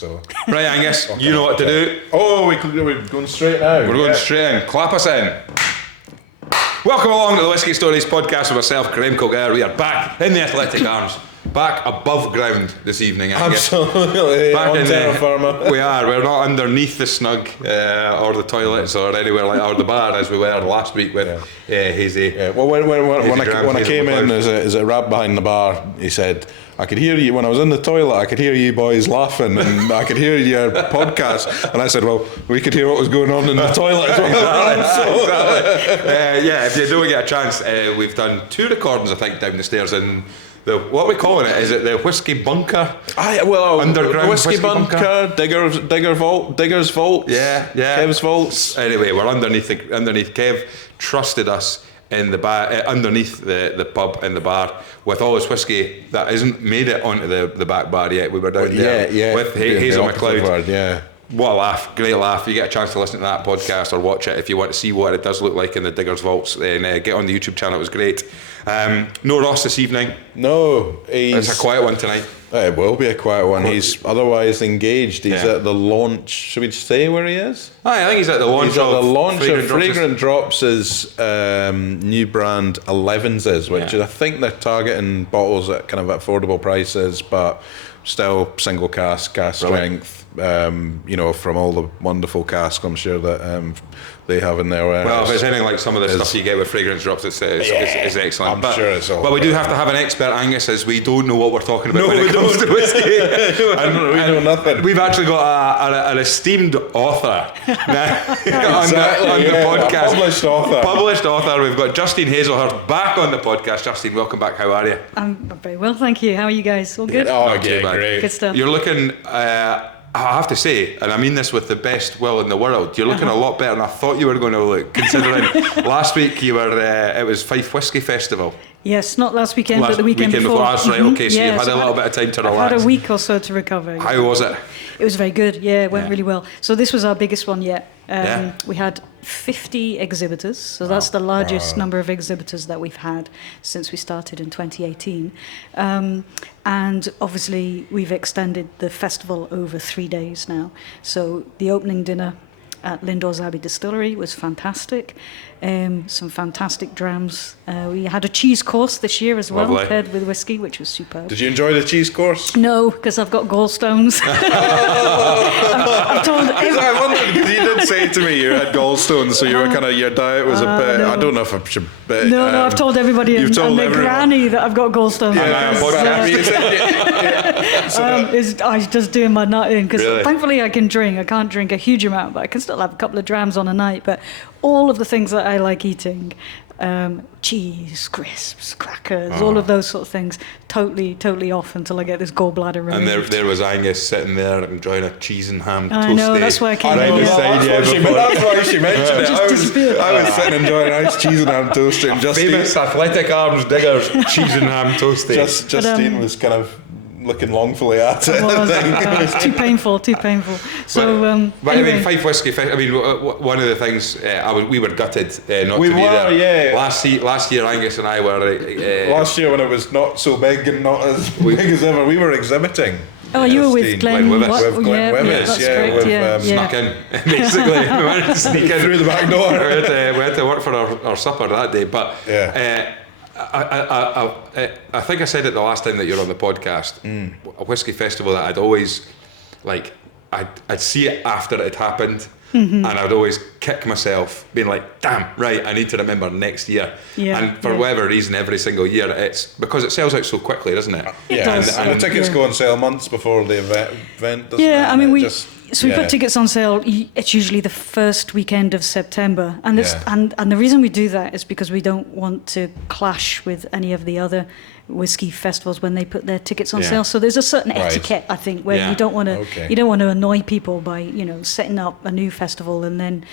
so. Right, Angus, you know what to do. Oh, we're going straight now. We're going straight in. Clap us in. Welcome along to the Whisky Stories podcast with myself, Graham Kilgore. We are back in the Athletic Arms. Back above ground this evening, Angus. Absolutely. Back on terra firma. We are. We're not underneath the snug or the toilets or anywhere like or the bar as we were last week with Hazy. Yeah. Well, when I came in as a rap behind the bar, he said, I could hear you when I was in the toilet. I could hear you boys laughing, and I could hear your podcast. And I said, well, we could hear what was going on in the toilet as well. Exactly. Yeah, if you don't get a chance, we've done 2 recordings, I think, down the stairs in the, what are we calling it? Is it the Whiskey Bunker? Underground Whiskey Bunker, Digger's Vault. Yeah. Kev's Vaults. Anyway, we're underneath. Kev trusted us in the bar, underneath the pub in the bar with all his whiskey that hasn't made it onto the back bar yet. We were down there with Hazel McLeod. Yeah. What a laugh, great laugh. You get a chance to listen to that podcast or watch it if you want to see what it does look like in the Diggers Vaults, then get on the YouTube channel. It was great. No Ross this evening. No, it's a quiet one tonight. It will be a quiet one. He's otherwise engaged. He's at the launch. Should we say where he is? I think he's at the launch of Fragrant Drops' new brand 11s, which I think they're targeting bottles at kind of affordable prices, but still single cask strength. From all the wonderful casks I'm sure that they have in their warehouse. Well, if it's anything like some of the stuff you get with Fragrance Drops, it's excellent. I'm sure it's all. But we do have to have an expert, Angus, as we don't know what we're talking about when it comes to whiskey. We know nothing. We've actually got an esteemed author on the podcast. Published author. We've got Justine Hazlehurst back on the podcast. Justine, welcome back. How are you? I'm very well, thank you. How are you guys? All good? Great. Good stuff. You're looking... I have to say, and I mean this with the best will in the world, you're looking a lot better than I thought you were going to look, considering last week you were, it was Fife Whisky Festival. Yes, not last weekend, but the weekend before. That's right, okay, so you've had a little bit of time to relax. I've had a week or so to recover. How was it? It was very good, it went really well. So this was our biggest one yet. We had 50 exhibitors, so that's the largest number of exhibitors that we've had since we started in 2018. And obviously we've extended the festival over 3 days now. So the opening dinner at Lindor's Abbey Distillery was fantastic. Some fantastic drams. We had a cheese course this year as well, paired with whiskey, which was superb. Did you enjoy the cheese course? No, because I've got gallstones. I wondered, because you did say to me you had gallstones, so you were kind of, your diet was a bit, no. I don't know if I should... No, I've told everybody and their granny that I've got gallstones. I was just doing my nutting, because thankfully I can drink. I can't drink a huge amount, but I can still have a couple of drams on a night. But all of the things that I like eating, cheese, crisps, crackers, all of those sort of things, totally off until I get this gallbladder removed. And there was Angus sitting there enjoying a cheese and ham toasty. I know, that's why I came in. That's why she mentioned it. I was sitting enjoying nice cheese and ham toasty. And famous Athletic Arms Diggers cheese and ham toasty. Justine was kind of looking longfully at it. It's too painful. So, but anyway. I mean, Fife Whisky Festival. I mean, one of the things we were gutted not to be there. Yeah. Last year, Angus and I were. Last year, when it was not so big and not as big as ever, we were exhibiting. Oh, you were with Glenn Withers. With Glenn Withers, snuck in, basically. We went to sneak in through the back door. We had to work for our supper that day, but I think I said it the last time that you were on the podcast. A whiskey festival that I'd always I'd see it after it had happened. And I'd always kick myself, being like, damn, right, I need to remember next year. And for whatever reason, every single year, it's because it sells out so quickly, doesn't it? It does. And the tickets go on sale months before the event, doesn't it? I mean, we put tickets on sale. It's usually the first weekend of September, and the reason we do that is because we don't want to clash with any of the other whiskey festivals when they put their tickets on sale. So there's a certain etiquette, I think, where you don't want to annoy people by setting up a new festival and then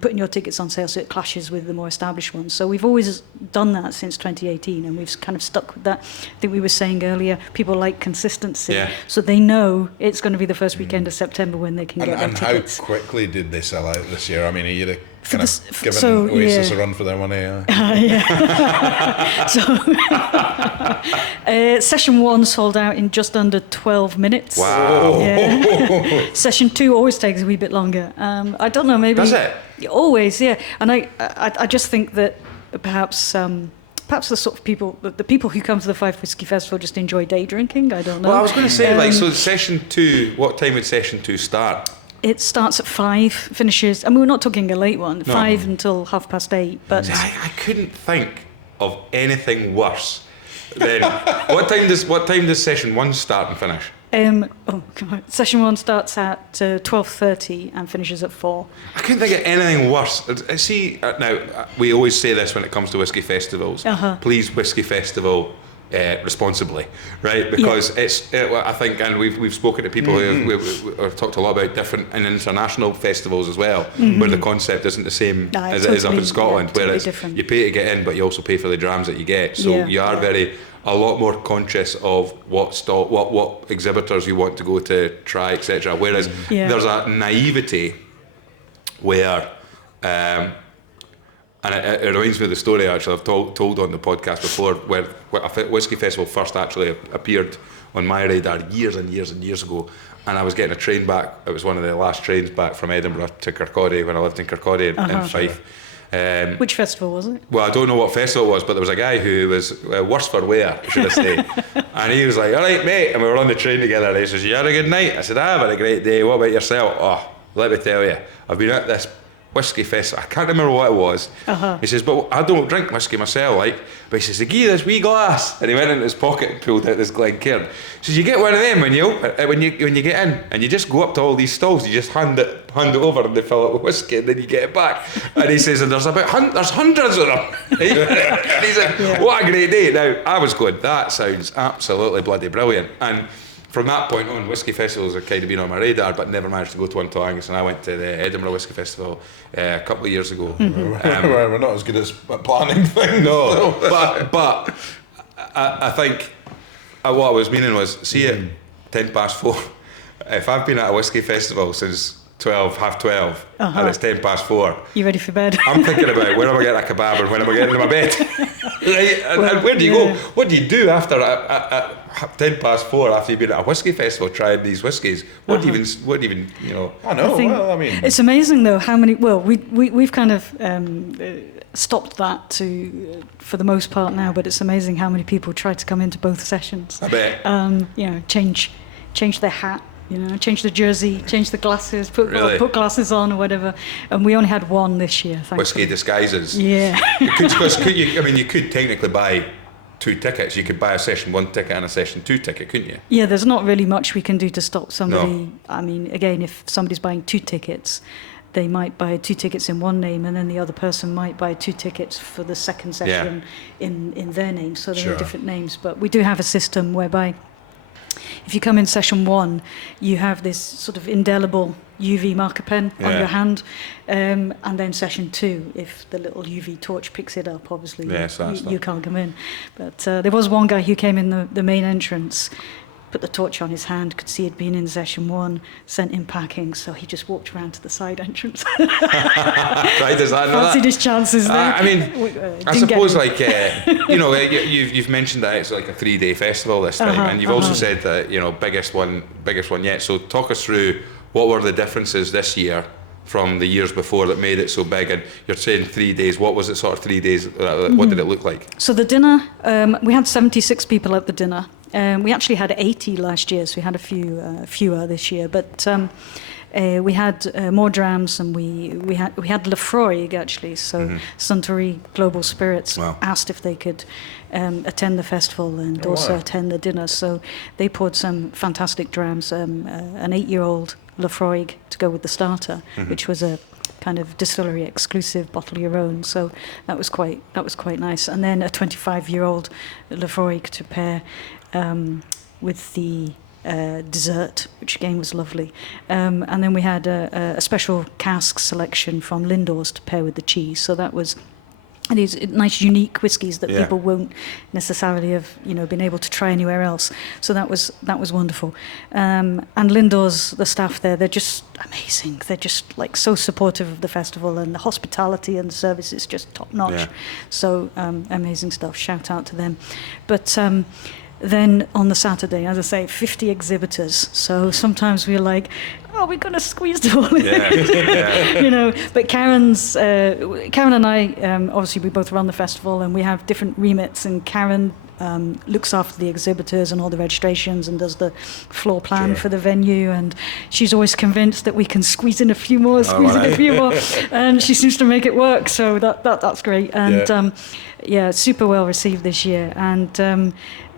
putting your tickets on sale so it clashes with the more established ones. So we've always done that since 2018, and we've kind of stuck with that. I think we were saying earlier, people like consistency, so they know it's going to be the first weekend of September when they can get their tickets. And how quickly did they sell out this year? I mean, you had giving Oasis a run for their money. Session 1 sold out in just under 12 minutes. Wow. Yeah. Session 2 always takes a wee bit longer. I don't know, maybe. Does it? Always, yeah. And I just think that perhaps the sort of people, the people who come to the Fife Whisky Festival just enjoy day drinking. I don't know. Well, I was going to say, so Session 2, what time would Session 2 start? It starts at 5, finishes. I mean, we're not talking a late one. 5 until 8:30. But I couldn't think of anything worse than what time does Session 1 start and finish? Come on. Session 1 starts at 12:30 and finishes at 4. I couldn't think of anything worse. See, now we always say this when it comes to whisky festivals. Please, whisky festival. Responsibly, right? Because it's, I think, and we've spoken to people who have talked a lot about different and international festivals as well, where the concept isn't the same as it is up in Scotland, where it's different. You pay to get in, but you also pay for the drams that you get. So you are a lot more conscious of what exhibitors you want to go to try, etc. Whereas there's a naivety where. And it reminds me of the story actually I've told on the podcast before, where a whisky festival first actually appeared on my radar years and years and years ago, and I was getting a train back. It was one of the last trains back from Edinburgh to Kirkcaldy when I lived in Kirkcaldy in Fife. Which festival was it? Well, I don't know what festival it was, but there was a guy who was worse for wear, should I say. And he was like, "All right, mate," and we were on the train together, and he says, "You had a good night?" I said, "I've had a great day. What about yourself?" "Oh, let me tell you, I've been at this whisky festival. I can't remember what it was." He says, "But I don't drink whisky myself, but he says, give you this wee glass." And he went into his pocket and pulled out this Glencairn. He says, "You get one of them when you get in, and you just go up to all these stalls, you just hand it over and they fill it with whisky, and then you get it back." And he says, "And there's hundreds of them." And he said, "What a great day." Now, I was going, that sounds absolutely bloody brilliant. And from that point on, whisky festivals have kind of been on my radar, but never managed to go to one till Angus. And I went to the Edinburgh Whisky Festival a couple of years ago. We're not as good as planning things. No, but I think what I was meaning was, see at 4:10, if I've been at a whisky festival since 12, and it's 4:10, you ready for bed? I'm thinking about when am I getting a kebab and when am I getting into my bed. Right? And where do you go? What do you do after at 4:10 after you've been at a whisky festival trying these whiskies? What do you even I know. I mean, it's amazing though how many. Well, we've kind of stopped that for the most part now, but it's amazing how many people try to come into both sessions. I bet. Change their hat. Change the jersey, change the glasses, put glasses on or whatever. And we only had one this year, thankfully. Whisky disguises. Yeah. You could technically buy 2 tickets. You could buy a session 1 ticket and a session 2 ticket, couldn't you? Yeah, there's not really much we can do to stop somebody. No. I mean, again, if somebody's buying 2 tickets, they might buy 2 tickets in one name, and then the other person might buy 2 tickets for the second session in their name. So they're different names. But we do have a system whereby if you come in session 1, you have this sort of indelible UV marker pen on your hand, and then session 2, if the little UV torch picks it up, obviously you can't come in. But there was one guy who came in the main entrance, put the torch on his hand, could see he'd been in session 1, sent him packing, so he just walked around to the side entrance. Right, does that fancied his chances there. I mean, I suppose you've mentioned that it's like a 3-day festival this time, and you've also said that biggest one yet. So talk us through what were the differences this year from the years before that made it so big. And you're saying 3 days. What was it sort of 3 days? What did it look like? So the dinner, we had 76 people at the dinner. We actually had 80 last year, so we had a fewer this year. But we had more drams, and we had Lafroig actually. So Suntory Global Spirits asked if they could attend the festival and attend the dinner. So they poured some fantastic drams. An 8-year-old Lafroig to go with the starter, which was a kind of distillery exclusive, bottle your own. So that was quite nice. And then a 25-year-old Lafroig to pair with the dessert, which again was lovely. And then we had a special cask selection from Lindor's to pair with the cheese. So that was these nice unique whiskies that people won't necessarily have been able to try anywhere else. So that was wonderful. And Lindor's, the staff there, they're just amazing. They're just like so supportive of the festival, and the hospitality and the service is just top notch. So amazing stuff. Shout out to them. But then on the Saturday, as I say, 50 exhibitors. So sometimes we're like, oh, we're going to squeeze them all in. But Karen and I, obviously we both run the festival, and we have different remits, and Karen looks after the exhibitors and all the registrations and does the floor plan for the venue, and she's always convinced that we can squeeze in a few more, and she seems to make it work, so that's great. And super well received this year, and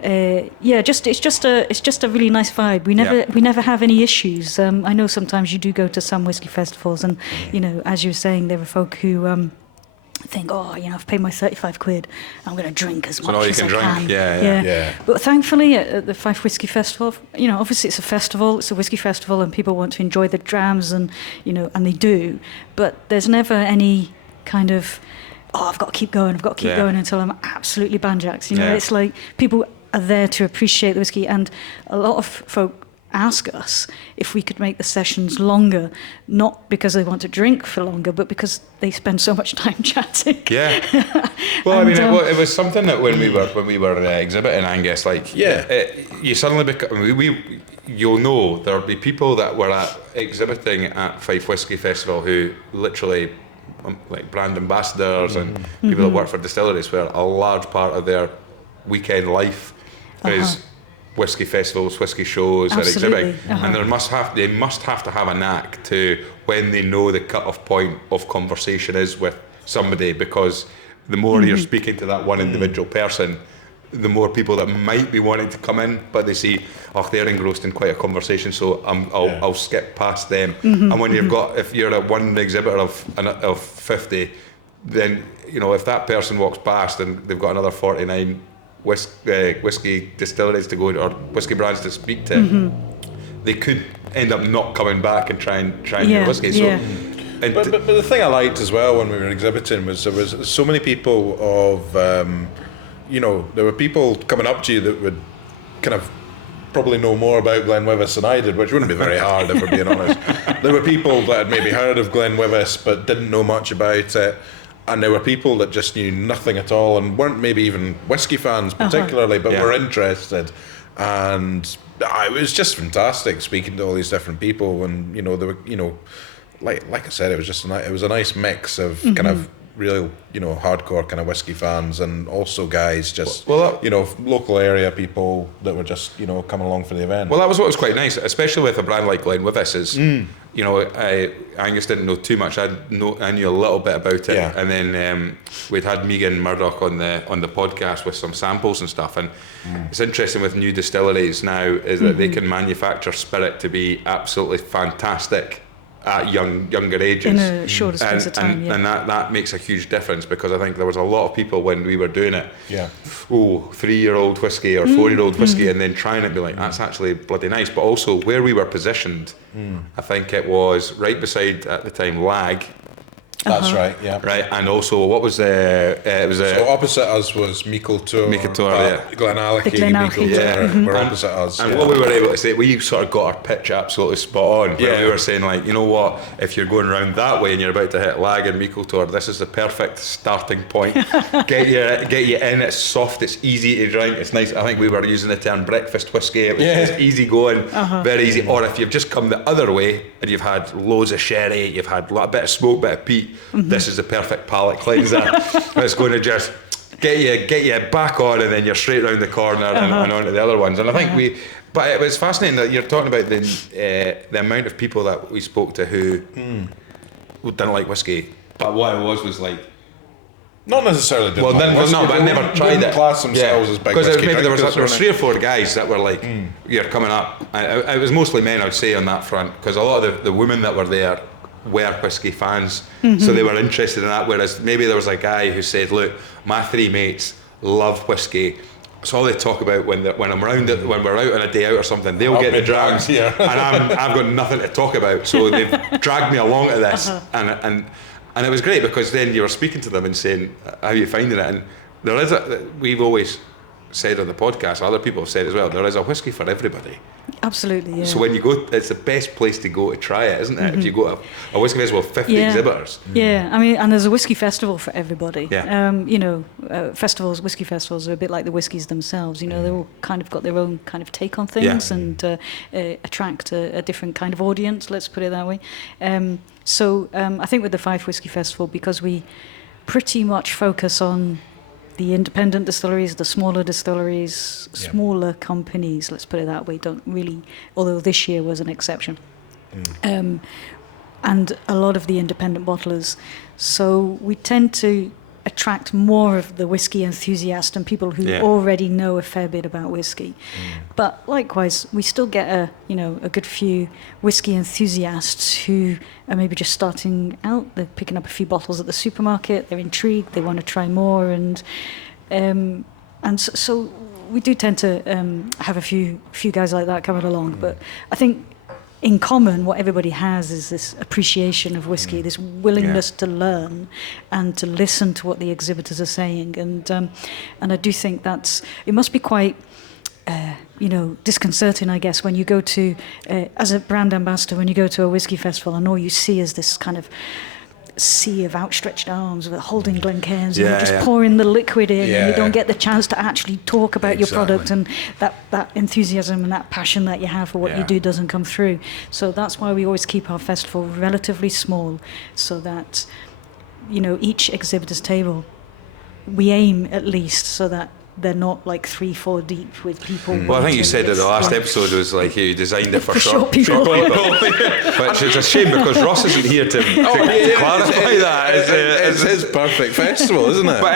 it's just a really nice vibe. We never have any issues. I know sometimes you do go to some whiskey festivals, and as you were saying, there are folk who think, I've paid my 35 quid, I'm going to drink as much as I can. Yeah. But thankfully at the Fife Whisky Festival, obviously it's a festival, it's a whiskey festival, and people want to enjoy the drams, and and they do. But there's never any kind of, I've got to keep going until I'm absolutely banjaxed. It's like people are there to appreciate the whiskey, and a lot of folk ask us if we could make the sessions longer, not because they want to drink for longer, but because they spend so much time chatting. Well, it was something that when we were exhibiting, Angus, you suddenly become, you'll know there'll be people that were exhibiting at Fife Whisky Festival who literally, like brand ambassadors and people that work for distilleries, where a large part of their weekend life is whiskey festivals, whiskey shows, and exhibiting, and they must have to have a knack to, when they know the cut-off point of conversation is with somebody, because the more you're speaking to that one individual person, the more people that might be wanting to come in, but they see, they're engrossed in quite a conversation, so I'll skip past them. And when if you're at one exhibitor of 50, then if that person walks past and they've got another 49 whiskey distilleries to go to, or whiskey brands to speak to, they could end up not coming back and try new whiskey. But the thing I liked as well when we were exhibiting was there was so many people of there were people coming up to you that would kind of probably know more about Glenwivis than I did, which wouldn't be very hard if we're being honest. There were people that had maybe heard of Glenwivis but didn't know much about it. And there were people that just knew nothing at all and weren't maybe even whiskey fans particularly, but were interested. And it was just fantastic speaking to all these different people. And they were, like I said, it was a nice mix of kind of real, hardcore kind of whiskey fans, and also guys just, local area people that were just, coming along for the event. Well, that was what was quite nice, especially with a brand like Glenwivis is, Angus didn't know too much. I knew a little bit about it, and then we'd had Megan Murdoch on the podcast with some samples and stuff. And it's interesting with new distilleries now is that they can manufacture spirit to be absolutely fantastic at younger ages in a shorter space of time, and that makes a huge difference, because I think there was a lot of people when we were doing it, 3-year-old whiskey or 4-year-old whiskey, and then trying to be like, that's actually bloody nice. But also where we were positioned, I think it was right beside at the time Lag. That's right, yeah. Right, and also what was so opposite us was Meikletor, Glenallachie, were opposite us. And what we were able to say, we sort of got our pitch absolutely spot on. We were saying, like, you know what, if you're going around that way and you're about to hit Lag and Meikletor, this is the perfect starting point. Get you in, it's soft, it's easy to drink, it's nice. I think we were using the term breakfast whiskey. It was just easy going, very easy. Or if you've just come the other way and you've had loads of sherry, you've had a bit of smoke, bit of peat, this is the perfect palate cleanser. It's going to just get you back on, and then you're straight round the corner and onto the other ones. And I think but it was fascinating that you're talking about the amount of people that we spoke to who didn't like whiskey. But what it was like, not necessarily didn't like whiskey, but I never tried it. Class themselves as big whiskey drinkers. Because there was 3 or 4 guys that were like, you're coming up. It was mostly men, I would say, on that front, because a lot of the women that were there were whiskey fans, so they were interested in that, whereas maybe there was a guy who said, look, my 3 mates love whiskey, it's all they talk about when I'm around it, when we're out on a day out or something, they'll get the drams, and I've got nothing to talk about, so they've dragged me along to this, and And it was great because then you were speaking to them and saying, how are you finding it? And there is we've always said on the podcast, other people have said as well, there is a whiskey for everybody. Absolutely, yeah. So when you go, it's the best place to go to try it, isn't it? If you go to a whiskey festival with 50 exhibitors. Yeah, I mean, and there's a whiskey festival for everybody. Yeah. Whiskey festivals are a bit like the whiskies themselves. They've all kind of got their own kind of take on things and attract a different kind of audience, let's put it that way. So I think with the Fife Whisky Festival, because we pretty much focus on the independent distilleries, the smaller distilleries, smaller companies, let's put it that way, don't really, although this year was an exception. And a lot of the independent bottlers. So we tend to attract more of the whiskey enthusiast and people who already know a fair bit about whiskey. But likewise, we still get a good few whiskey enthusiasts who are maybe just starting out. They're picking up a few bottles at the supermarket. They're intrigued. They want to try more, and so we do tend to have a few guys like that coming along. But I think in common, what everybody has is this appreciation of whiskey, this willingness to learn and to listen to what the exhibitors are saying. And I do think it must be quite, disconcerting, I guess, when you go to, as a brand ambassador, when you go to a whiskey festival and all you see is this kind of sea of outstretched arms with holding Glencairns and you're just pouring the liquid in and you don't get the chance to actually talk about your product, and that enthusiasm and that passion that you have for what you do doesn't come through. So that's why we always keep our festival relatively small, so that each exhibitor's table, we aim at least so that they're not like 3-4 deep with people. Well, I think you said that the last episode was like you designed it for short people. Which is a shame because Ross isn't here to clarify that. It's his perfect festival, isn't it? But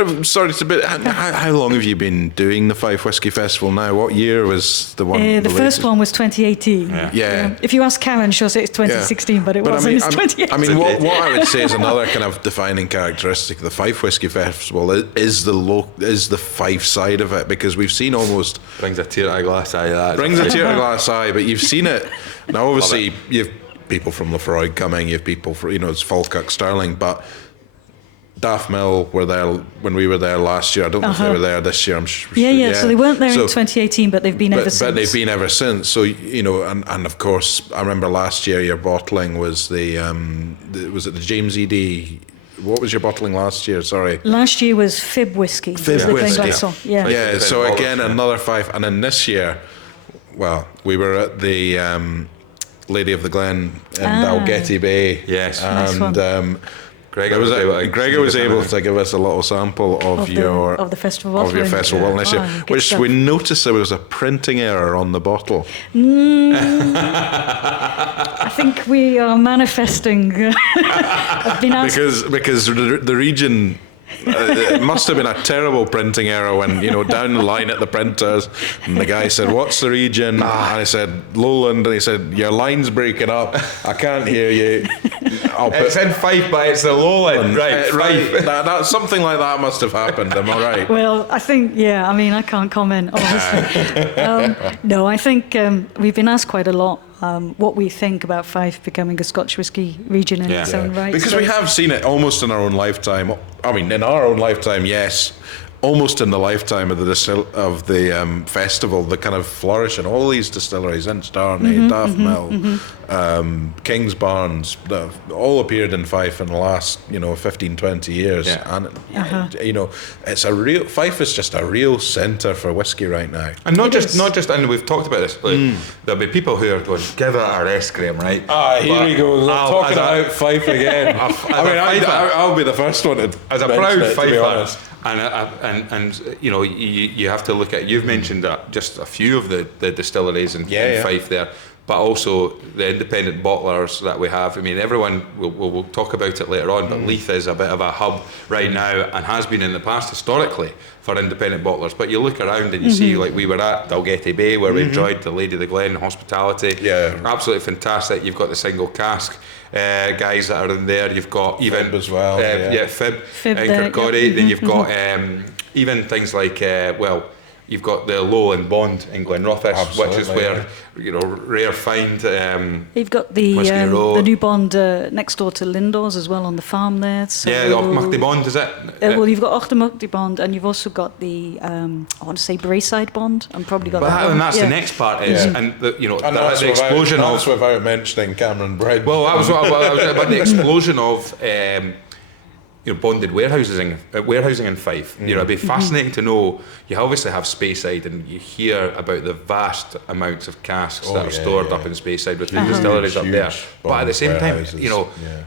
I'm sorry, it's a bit. How long have you been doing the Fife Whisky Festival now? What year was the one? The first one was 2018. Yeah. If you ask Karen, she'll say it's 2016, but it wasn't. It's 2018. I mean, what I would say is another kind of defining characteristic of the Fife Whisky Festival is the Fife side of it, because we've seen almost brings a tear to a glass eye. Brings a tear to a glass eye, but you've seen it now. Obviously, you have people from Lefroy coming, you have people from it's Falkirk, Stirling, but Daft Mill were there when we were there last year. I don't know if they were there this year. I'm sure. Yeah. So they weren't there in 2018, but they've been ever since. But they've been ever since. So and of course, I remember last year your bottling was was it the James E.D. What was your bottling last year? Sorry. Last year was Fib Whisky. Fib Whisky. Yeah. So again, another Fife, and then this year, well, we were at the Lady of the Glen in Dalgety Bay. Yes. And Gregor was able to give us a little sample of your festival festival bottle this year, which stuff. We noticed there was a printing error on the bottle. I think we are manifesting. I've been asked because the region. It must have been a terrible printing error when down the line at the printers, and the guy said, "What's the region?" And I said, "Lowland," and he said, "Your line's breaking up. I can't hear you." It's in Fife, but it's the Lowland, right? Right. That something like that must have happened. Am I right? Well, I think I mean, I can't comment, obviously. No, I think we've been asked quite a lot. What we think about Fife becoming a Scotch whisky region in its own right. Because we have seen it almost in our own lifetime. I mean, in our own lifetime, yes. Almost in the lifetime of the festival, the kind of flourish in all these distilleries, Inchdarney, Daft Mill, King's Barnes, all appeared in Fife in the last 15, 20 years. And it's a real Fife is just a real centre for whiskey right now. And not just and we've talked about this. Like, there'll be people who are going, "Give it a rest, Graham," right? Here we go. Talking about Fife again. I'll be the first one to as a proud Fifer. And you have to look at, you've mentioned just a few of the distilleries in Fife there, but also the independent bottlers that we have. I mean, everyone, we'll talk about it later on, but Leith is a bit of a hub right now and has been in the past historically for independent bottlers. But you look around and you see, like we were at Dalgety Bay where we enjoyed the Lady of the Glen hospitality. Yeah. Absolutely fantastic. You've got the single cask guys that are in there. You've got even Fib as well. Fib in Kirkcaldy. Then you've got even things like You've got the Lowland Bond in Glenrothes, which is where rare find. You've got the new Bond next door to Lindor's as well on the farm there. So the Ochmuchty Bond, is it? Well, you've got Ochmuchty Bond, and you've also got the I want to say Braeside Bond. I'm probably got that. And that's the next part is, and the explosion of. That's without mentioning Cameron Bridge. Well, that was what I was about, the explosion of. Bonded warehousing in Fife. It'd be fascinating to know. You obviously have Speyside, and you hear about the vast amounts of casks that are stored up in Speyside with the distilleries up there. But at the same time,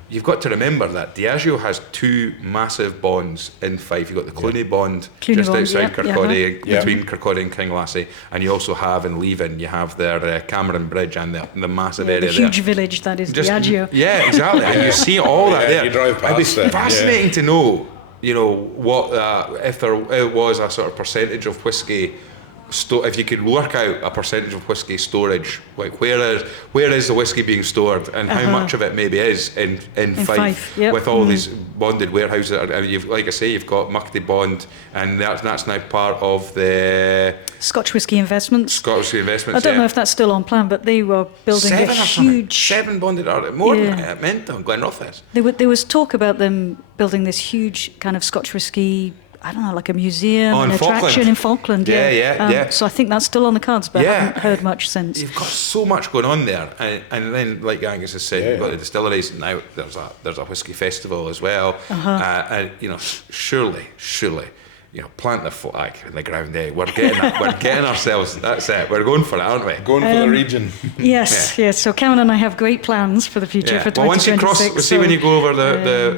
you've got to remember that Diageo has 2 massive bonds in Fife. You've got the Clooney Bond just outside Kirkcaldy, between Kirkcaldy and Kinglassy, and you also have in Leven, you have their Cameron Bridge and the massive area there. The huge village that is Diageo. Yeah, exactly. And you see all that there. You drive past It'd be fascinating to know, what if there was a sort of percentage of whiskey. If you could work out a percentage of whiskey storage, like where is the whiskey being stored, and how much of it maybe is in Fife with all these bonded warehouses, and you've, like I say, you've got Muchty Bond, and that's now part of the Scotch Whisky Investments. I don't know if that's still on plan, but they were building 7 bonded, more than that, meant on Glenrothes. There was talk about them building this huge kind of Scotch whisky, I don't know, like a museum, an attraction in Falkland. Yeah. So I think that's still on the cards, but I haven't heard much since. You've got so much going on there, and then, like Angus has said, you've got the distilleries, and now there's a whisky festival as well. And surely, plant the flag in the ground. We're getting ourselves. That's it. We're going for it, aren't we? Going for the region. Yes. So Cameron and I have great plans for the future for 2026. Well, once you cross, when you go over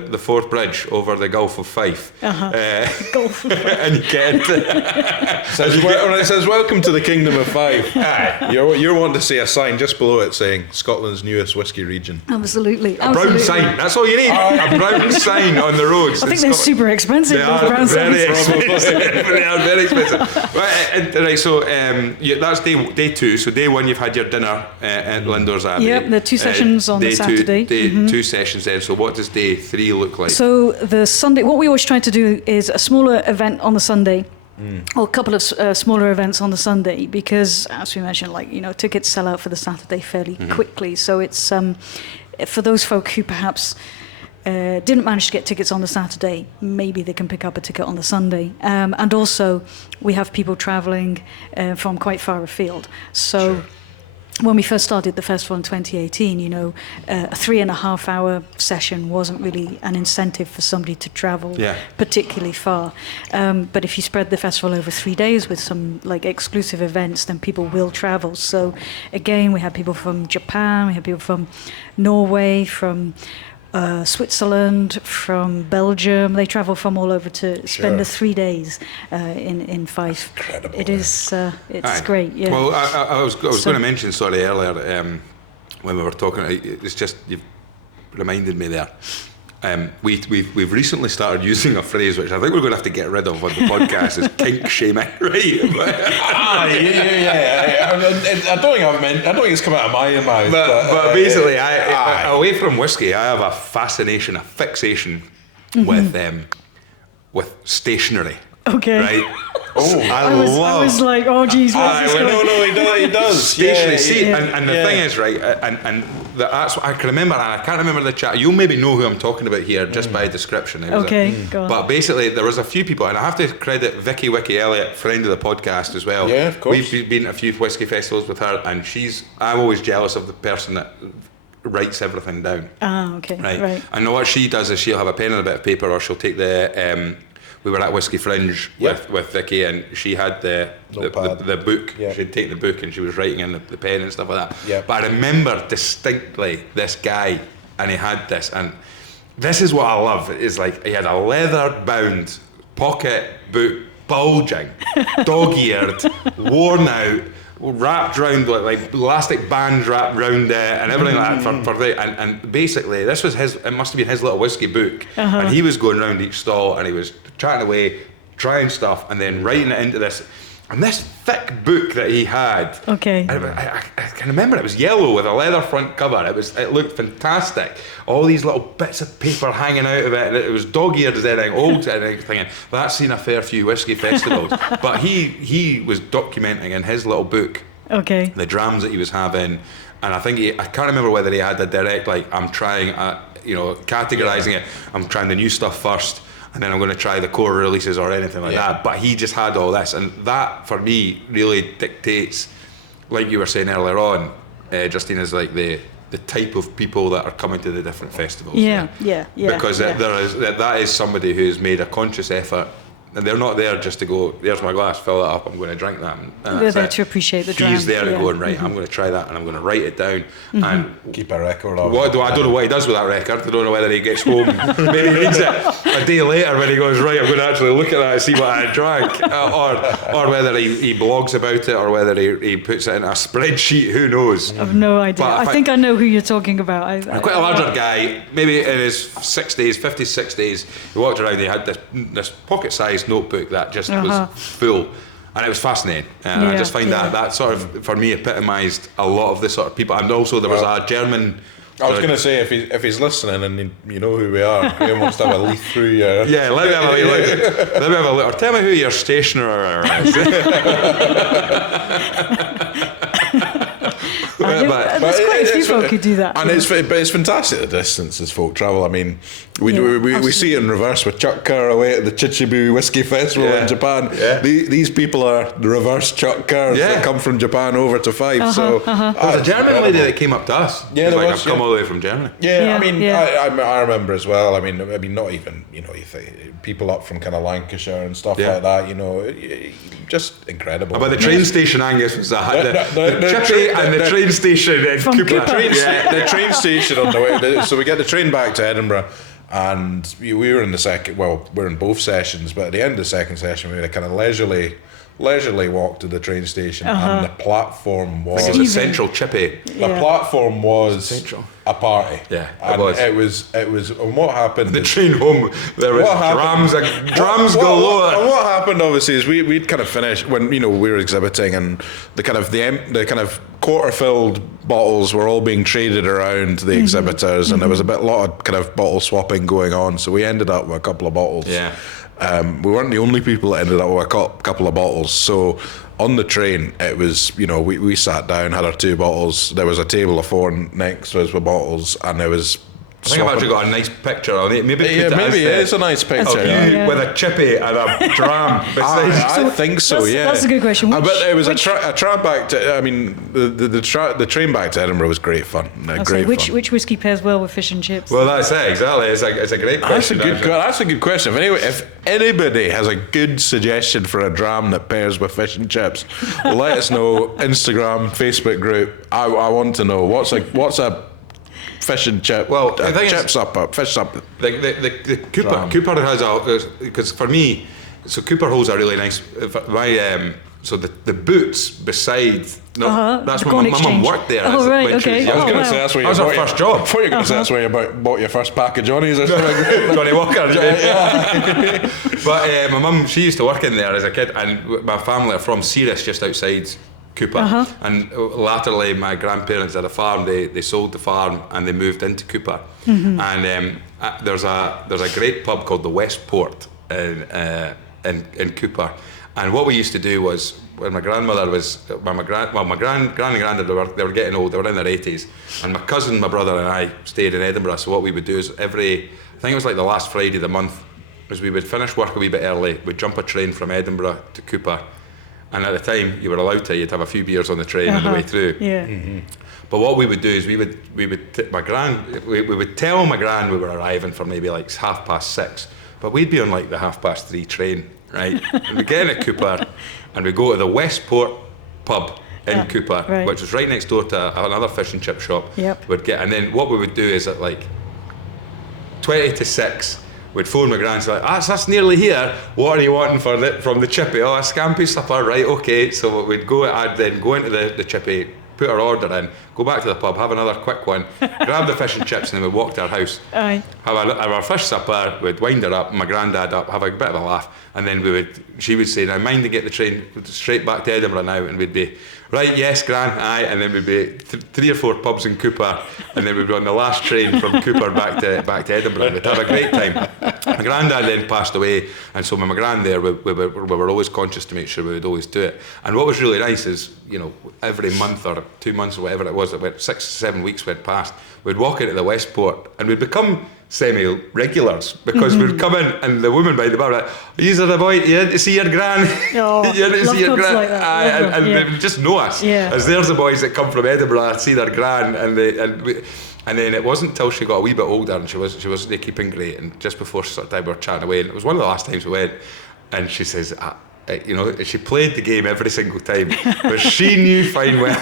the Forth Bridge over the Gulf of Fife, Gulf of Fife, and you get into when it says "Welcome to the Kingdom of Fife," you're wanting to see a sign just below it saying Scotland's newest whisky region. Absolutely. A brown sign. That's all you need. A brown sign on the roads. I think they're super expensive. Those brown signs. They are very expensive. Right, so that's day 2. So day 1, you've had your dinner at Lindor's Abbey. Yep, the 2 sessions on the Saturday. 2 sessions then. So what does day 3 look like? So the Sunday, what we always try to do is a smaller event on the Sunday. Or a couple of smaller events on the Sunday, because as we mentioned, tickets sell out for the Saturday fairly quickly. So it's for those folk who perhaps didn't manage to get tickets on the Saturday, maybe they can pick up a ticket on the Sunday. And also, we have people travelling from quite far afield. So when we first started the festival in 2018, a 3.5-hour session wasn't really an incentive for somebody to travel particularly far. But if you spread the festival over 3 days with some exclusive events, then people will travel. So again, we had people from Japan, we had people from Norway, from Switzerland, from Belgium. They travel from all over to spend the 3 days in Fife. Incredible. It is. It's great. Yeah. Well, I was going to mention earlier when we were talking. It's just you've reminded me there. We've recently started using a phrase which I think we're going to have to get rid of on the podcast is kink shaming, right? I don't think it's come out of my mouth. But basically, away from whiskey, I have a fascination, a fixation with stationery. Okay. Right. I was like, oh geez, what's this going? He does. Stationery. And the thing is, right, and that's what I can remember, and I can't remember the chat. You'll maybe know who I'm talking about here just by description. Go on. But basically, there was a few people, and I have to credit Vicky Wiki Elliott, friend of the podcast as well. Yeah, of course. We've been at a few whisky festivals with her, and I'm always jealous of the person that writes everything down. Okay. Right. And what she does is she'll have a pen and a bit of paper, or she'll take the. We were at Whiskey Fringe with Vicky, and she had the book. Yep. She'd taken the book and she was writing in the pen and stuff like that. Yep. But I remember distinctly this guy, and he had this, and this is what I love, is he had a leather-bound pocket book, bulging, dog-eared, worn out, wrapped round like elastic bands wrapped round it and everything like that and basically this was it must have been his little whiskey book, and he was going around each stall and he was chatting away, trying stuff and then writing it into this. And this thick book that he had, Okay. I can remember it was yellow with a leather front cover. It looked fantastic. All these little bits of paper hanging out of it, and it was dog-eared as anything, old and everything. That's seen a fair few whisky festivals. But he was documenting in his little book the drams that he was having, and I can't remember whether he had a direct, like, I'm trying, categorising it. I'm trying the new stuff first, and then I'm going to try the core releases or anything like that. But he just had all this, and that for me really dictates, like you were saying earlier on, Justine, is like the type of people that are coming to the different festivals. Because that is somebody who's made a conscious effort, and they're not there just to go, there's my glass, fill it up, I'm going to drink that. They're there to appreciate the dram. He's there going, right, I'm going to try that, and I'm going to write it down and keep a record of it. I don't know what he does with that record. I don't know whether he gets home, maybe he reads it a day later when he goes, right, I'm going to actually look at that and see what I drank, or whether he blogs about it, or whether he puts it in a spreadsheet, who knows. I've no idea. I think I know who you're talking about. I'm quite a larger guy, maybe in his 50s, 60s, he walked around, he had this pocket-sized notebook that just was full, and it was fascinating, and I just find that sort of, for me, epitomised a lot of the sort of people. And also there was a German, I was going to say, if he's listening and you know who we are, he wants to have a leaf through your... Yeah, let me have a look. Or tell me who your stationer is. There's quite a few folk who do that. And it's fantastic, the distances folk travel. I mean, we see it in reverse with Chuck Kerr away at the Chichibu Whisky Festival in Japan. These people are the reverse Chuck Kerrs that come from Japan over to Fife. There was a German lady that came up to us. Yeah, there was. I've come all the way from Germany. I mean, I remember as well. I mean, not even, you think people up from kind of Lancashire and stuff like that, just incredible. About the train station, Angus, was that? The chippy and the train station in Cooper. The train station on the way. So we get the train back to Edinburgh, and we were in the second. Well, we're in both sessions, but at the end of the second session, we had a kind of leisurely walk to the train station, and the platform was the central chippy. The platform was central. A party. Yeah, it was. And what happened? The train home, there was drums galore. And what happened, obviously, is we'd kind of finished when we were exhibiting, and the kind of quarter-filled bottles were all being traded around the exhibitors, and there was a lot of kind of bottle swapping going on. So we ended up with a couple of bottles. Yeah. We weren't the only people that ended up with a couple of bottles. So on the train, it was, we sat down, had our 2 bottles. There was a table of 4 next to us with bottles, and there was... I think I've actually got a nice picture of it. Maybe it's a nice picture. Of you with a chippy and a dram. I think so. That's a good question. But it was a tram back to. I mean, the train back to Edinburgh was great fun. Which whiskey pairs well with fish and chips? Well, that's it exactly. It's a great question. That's a good question. If anybody has a good suggestion for a dram that pairs with fish and chips, let us know. Instagram, Facebook group. I want to know what's a fish and chip. Well, chips up, fish up. The Cooper has because for me, so Cooper holds a really nice. So the boots beside. That's when my mum worked there. Oh right, okay. I was going to say that's where that was her first job. I thought you were going to say that's where you bought your first pack of Johnnies or something. Johnny Walker. But my mum, she used to work in there as a kid, and my family are from Ceres, just outside Cooper, and latterly my grandparents had a farm. They sold the farm and they moved into Cooper, and there's a great pub called the Westport in Cooper. And what we used to do was, when my grandmother was, my gran and granddad they were getting old, they were in their 80s, and my cousin, my brother and I stayed in Edinburgh. So what we would do is I think it was like the last Friday of the month, is we would finish work a wee bit early, we'd jump a train from Edinburgh to Cooper, and at the time you were allowed to, you'd have a few beers on the train on the way through. Yeah. But what we would do is we would tell my gran we were arriving for maybe like 6:30, but we'd be on like the 3:30 train, right? And we get into Cooper and we go to the Westport pub in Cooper, which was right next door to another fish and chip shop. And then what we would do is at like 20 to 6, we'd phone my gran and say, like, that's nearly here. What are you wanting from the chippy? Oh, a scampi supper, right? Okay. So we'd I'd then go into the chippy, put our order in, go back to the pub, have another quick one, grab the fish and chips, and then we'd walk to our house. Aye. Have our fish supper, we'd wind her up, my granddad up, have a bit of a laugh, and then she would say, now mind to get the train straight back to Edinburgh now, and we'd be, right, yes, Gran, aye, and then we'd be 3 or 4 pubs in Cooper, and then we'd be on the last train from Cooper back to Edinburgh. We'd have a great time. My granddad then passed away, and so with my gran there, we were always conscious to make sure we would always do it. And what was really nice is, you know, every month or 2 months or whatever it was, that went 6 to 7 weeks went past, we'd walk into the Westport, and we'd become semi-regulars, because we'd come in and the woman by the bar would be like, these are the boys, you to see your gran. Oh, you to see your gran. Like that. And they would just know us, as there's the boys that come from Edinburgh, see their gran, and then it wasn't until she got a wee bit older and she wasn't keeping great, and just before sort of time we were chatting away, and it was one of the last times we went, and she says, you know, she played the game every single time, but she knew fine well.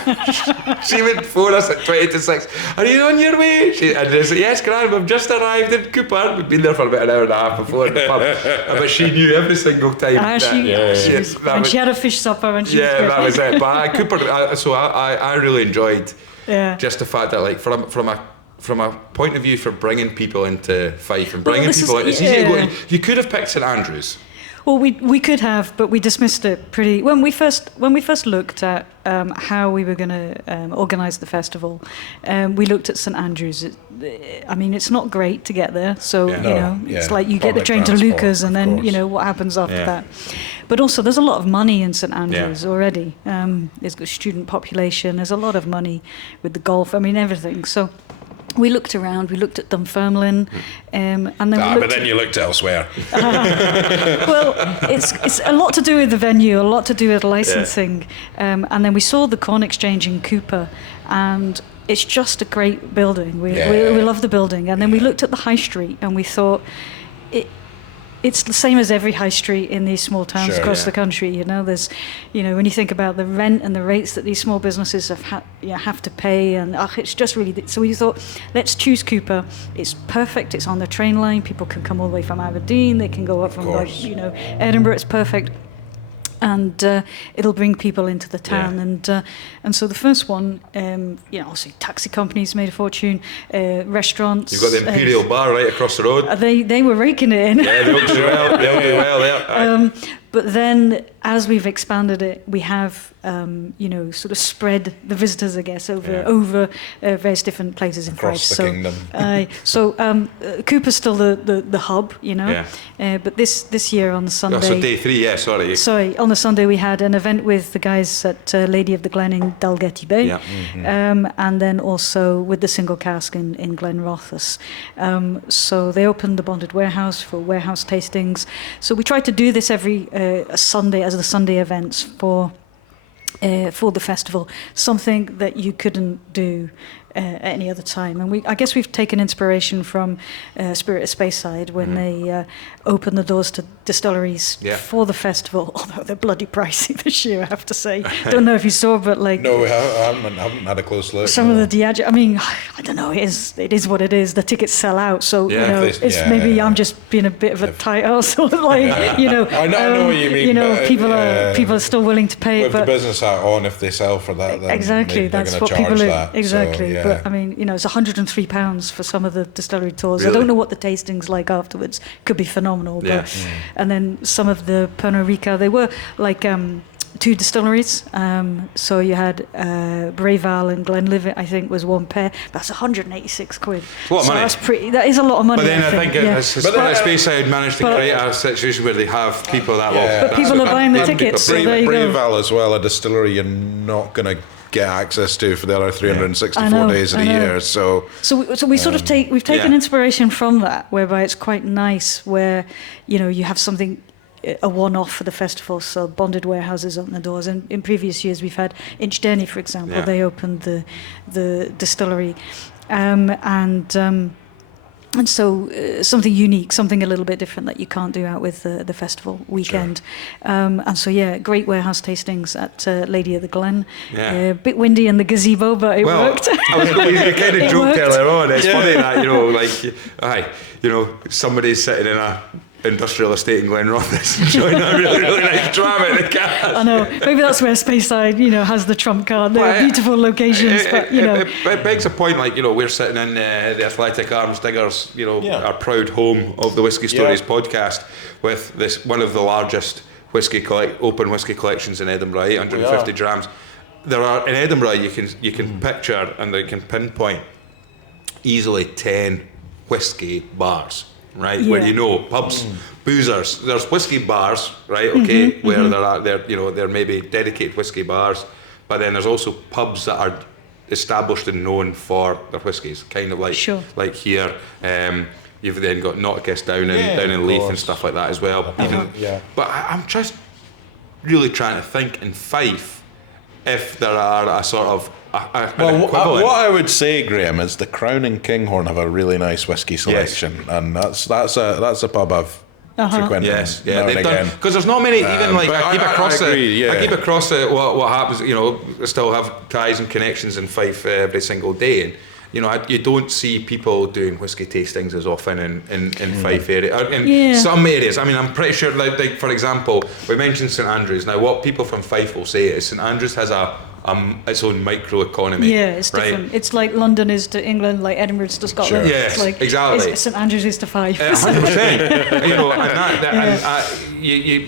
She would phone us at 20 to 6. Are you on your way? And they said, yes, Gran, we've just arrived in Cooper. We'd been there for about an hour and a half before the pub. But she knew every single time. She had a fish supper and she was good. That was it. But Cooper, I really enjoyed just the fact that, like, from a point of view for bringing people into Fife and bringing people in, it's easy to go. You could have picked St Andrews. Well, we could have, but we dismissed it pretty. When we first looked at how we were going to organise the festival, we looked at St Andrews. I mean, it's not great to get there, so it's like you get the train to Lucas, and then you know what happens after that. But also, there's a lot of money in St Andrews already. There's a student population. There's a lot of money with the golf. I mean, everything. So. We looked around. We looked at Dunfermline, and then. But then you looked elsewhere. Well, it's a lot to do with the venue, a lot to do with licensing, and then we saw the Corn Exchange in Cooper, and it's just a great building. We love the building, and then we looked at the High Street, and we thought it's the same as every high street in these small towns across the country. You know, there's, you know, when you think about the rent and the rates that these small businesses have to pay, and it's just really. So we thought, let's choose Cooper. It's perfect. It's on the train line. People can come all the way from Aberdeen. They can go up from Edinburgh. It's perfect. And it'll bring people into the town, and so the first one, obviously taxi companies made a fortune, restaurants. You've got the Imperial Bar right across the road. They were raking it in. Yeah, they'll do well. They'll do well there. But then, as we've expanded it, we have, sort of spread the visitors, I guess, over various different places in across Fife. The kingdom. So Cooper's still the hub, you know. Yeah. But this year on the Sunday. Oh, so day 3, sorry. Sorry, on the Sunday we had an event with the guys at Lady of the Glen in Dalgetty Bay, and then also with the Single Cask in Glen Rothes. So they opened the Bonded Warehouse for warehouse tastings. So we try to do this every Sunday as the Sunday events for the festival, something that you couldn't do at any other time. And I guess we've taken inspiration from Spirit of Speyside when they opened the doors to distilleries for the festival, although they're bloody pricey this year, I have to say. Don't know if you saw, but like... No, I haven't had a close look. Some of the Diageo, I mean, I don't know, it is what it is. The tickets sell out, so, I'm just being a bit of a tight ass, or like, I know what you mean. You know, people are still willing to pay. With the business hat on, if they sell for that, then exactly, that's what people are. Exactly. So, but I mean, you know, it's £103 for some of the distillery tours. Really? I don't know what the tasting's like afterwards. Could be phenomenal. But, and then some of the Pernod Ricard, they were like 2 distilleries. So you had Breval and Glenlivet, I think, was one pair. That's 186 quid. It's a lot of money. That is a lot of money. But then I think Speyside managed to create a situation where they have people that will. But people are buying the tickets. So there you go. Breval as well, a distillery you're not going to get access to for the other 364 days of the year. So we sort of we've taken inspiration from that, whereby it's quite nice where, you know, you have something, a one-off for the festival, so Bonded Warehouses open the doors. And in previous years we've had Inchdenny, for example, they opened the distillery, and so something unique, something a little bit different that you can't do out with the festival weekend. And so, great warehouse tastings at Lady of the Glen. A bit windy in the gazebo, but it worked. You kind of joked earlier on. It's funny that, somebody's sitting in industrial estate in Glenrothes enjoying a really, really nice dram at the cast. I know. Maybe that's where Speyside, has the trump card. They're beautiful locations, It begs a point, like, we're sitting in the Athletic Arms Diggers, our proud home of the Whiskey Stories podcast, with this one of the largest open whiskey collections in Edinburgh, 850 drams. There are in Edinburgh, you can picture and they can pinpoint easily 10 whiskey bars, right? Yeah. Where pubs, boozers. There's whiskey bars, right? Okay, where there may be dedicated whiskey bars, but then there's also pubs that are established and known for their whiskies, kind of like like here. You've then got Nauticus down in Leith and stuff like that as well. But I'm just really trying to think in Fife if there are a sort of what I would say, Graham, is the Crown and Kinghorn have a really nice whiskey selection, and that's a pub I've frequented. Yes, they've done, because there's not many. Even like I keep across what happens. I still have ties and connections in Fife every single day, and you don't see people doing whiskey tastings as often in Fife area. In some areas, I mean, I'm pretty sure, like for example, we mentioned St Andrews. Now, what people from Fife will say is St Andrews has its own microeconomy. Yeah, it's different. It's like London is to England, like Edinburgh is to Scotland. Sure. Yes, like, exactly. St Andrews is to Fife. 100%.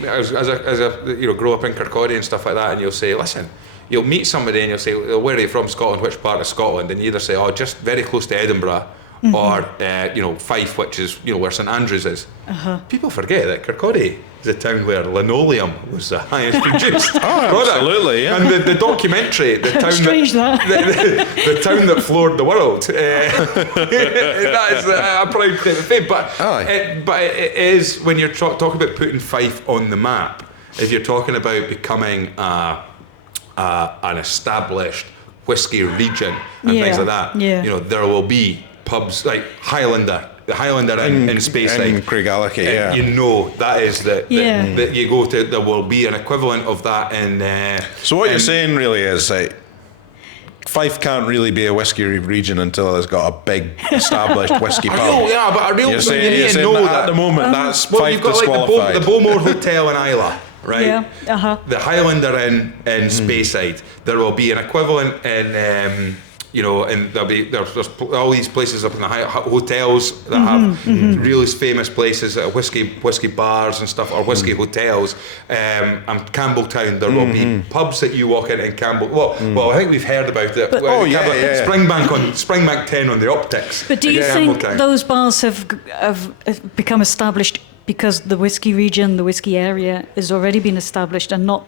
As a grow up in Kirkcaldy and stuff like that, and you'll say, listen. You'll meet somebody and you'll say, well, where are you from, Scotland? Which part of Scotland? And you either say, just very close to Edinburgh, or Fife, which is where St Andrews is. People forget that Kirkcaldy is a town where linoleum was the highest produced product. Absolutely, yeah. And the documentary, the town the town that floored the world. That is a proud claim to fame. But it is, when you're talking about putting Fife on the map, if you're talking about becoming an established whiskey region and things like that, there will be pubs like the Highlander in Speyside, in Craigallachie, that is that you go to. There will be an equivalent of that in. So what you're saying really is like, Fife can't really be a whiskey region until it's got a big established whiskey pub. But a real. You're saying that at the moment that's Fife disqualified. Like the Bowmore Hotel in Islay. Right, Yeah. The Highlander in Speyside. There will be an equivalent in, and there's all these places up in the hotels that have really famous places, whiskey bars and stuff, or whiskey hotels. And Campbelltown, there will be pubs that you walk in Campbell. Well, I think we've heard about it. Springbank 10 on the Optics. But do you think those bars have become established because the whiskey region, the whiskey area, has already been established, and not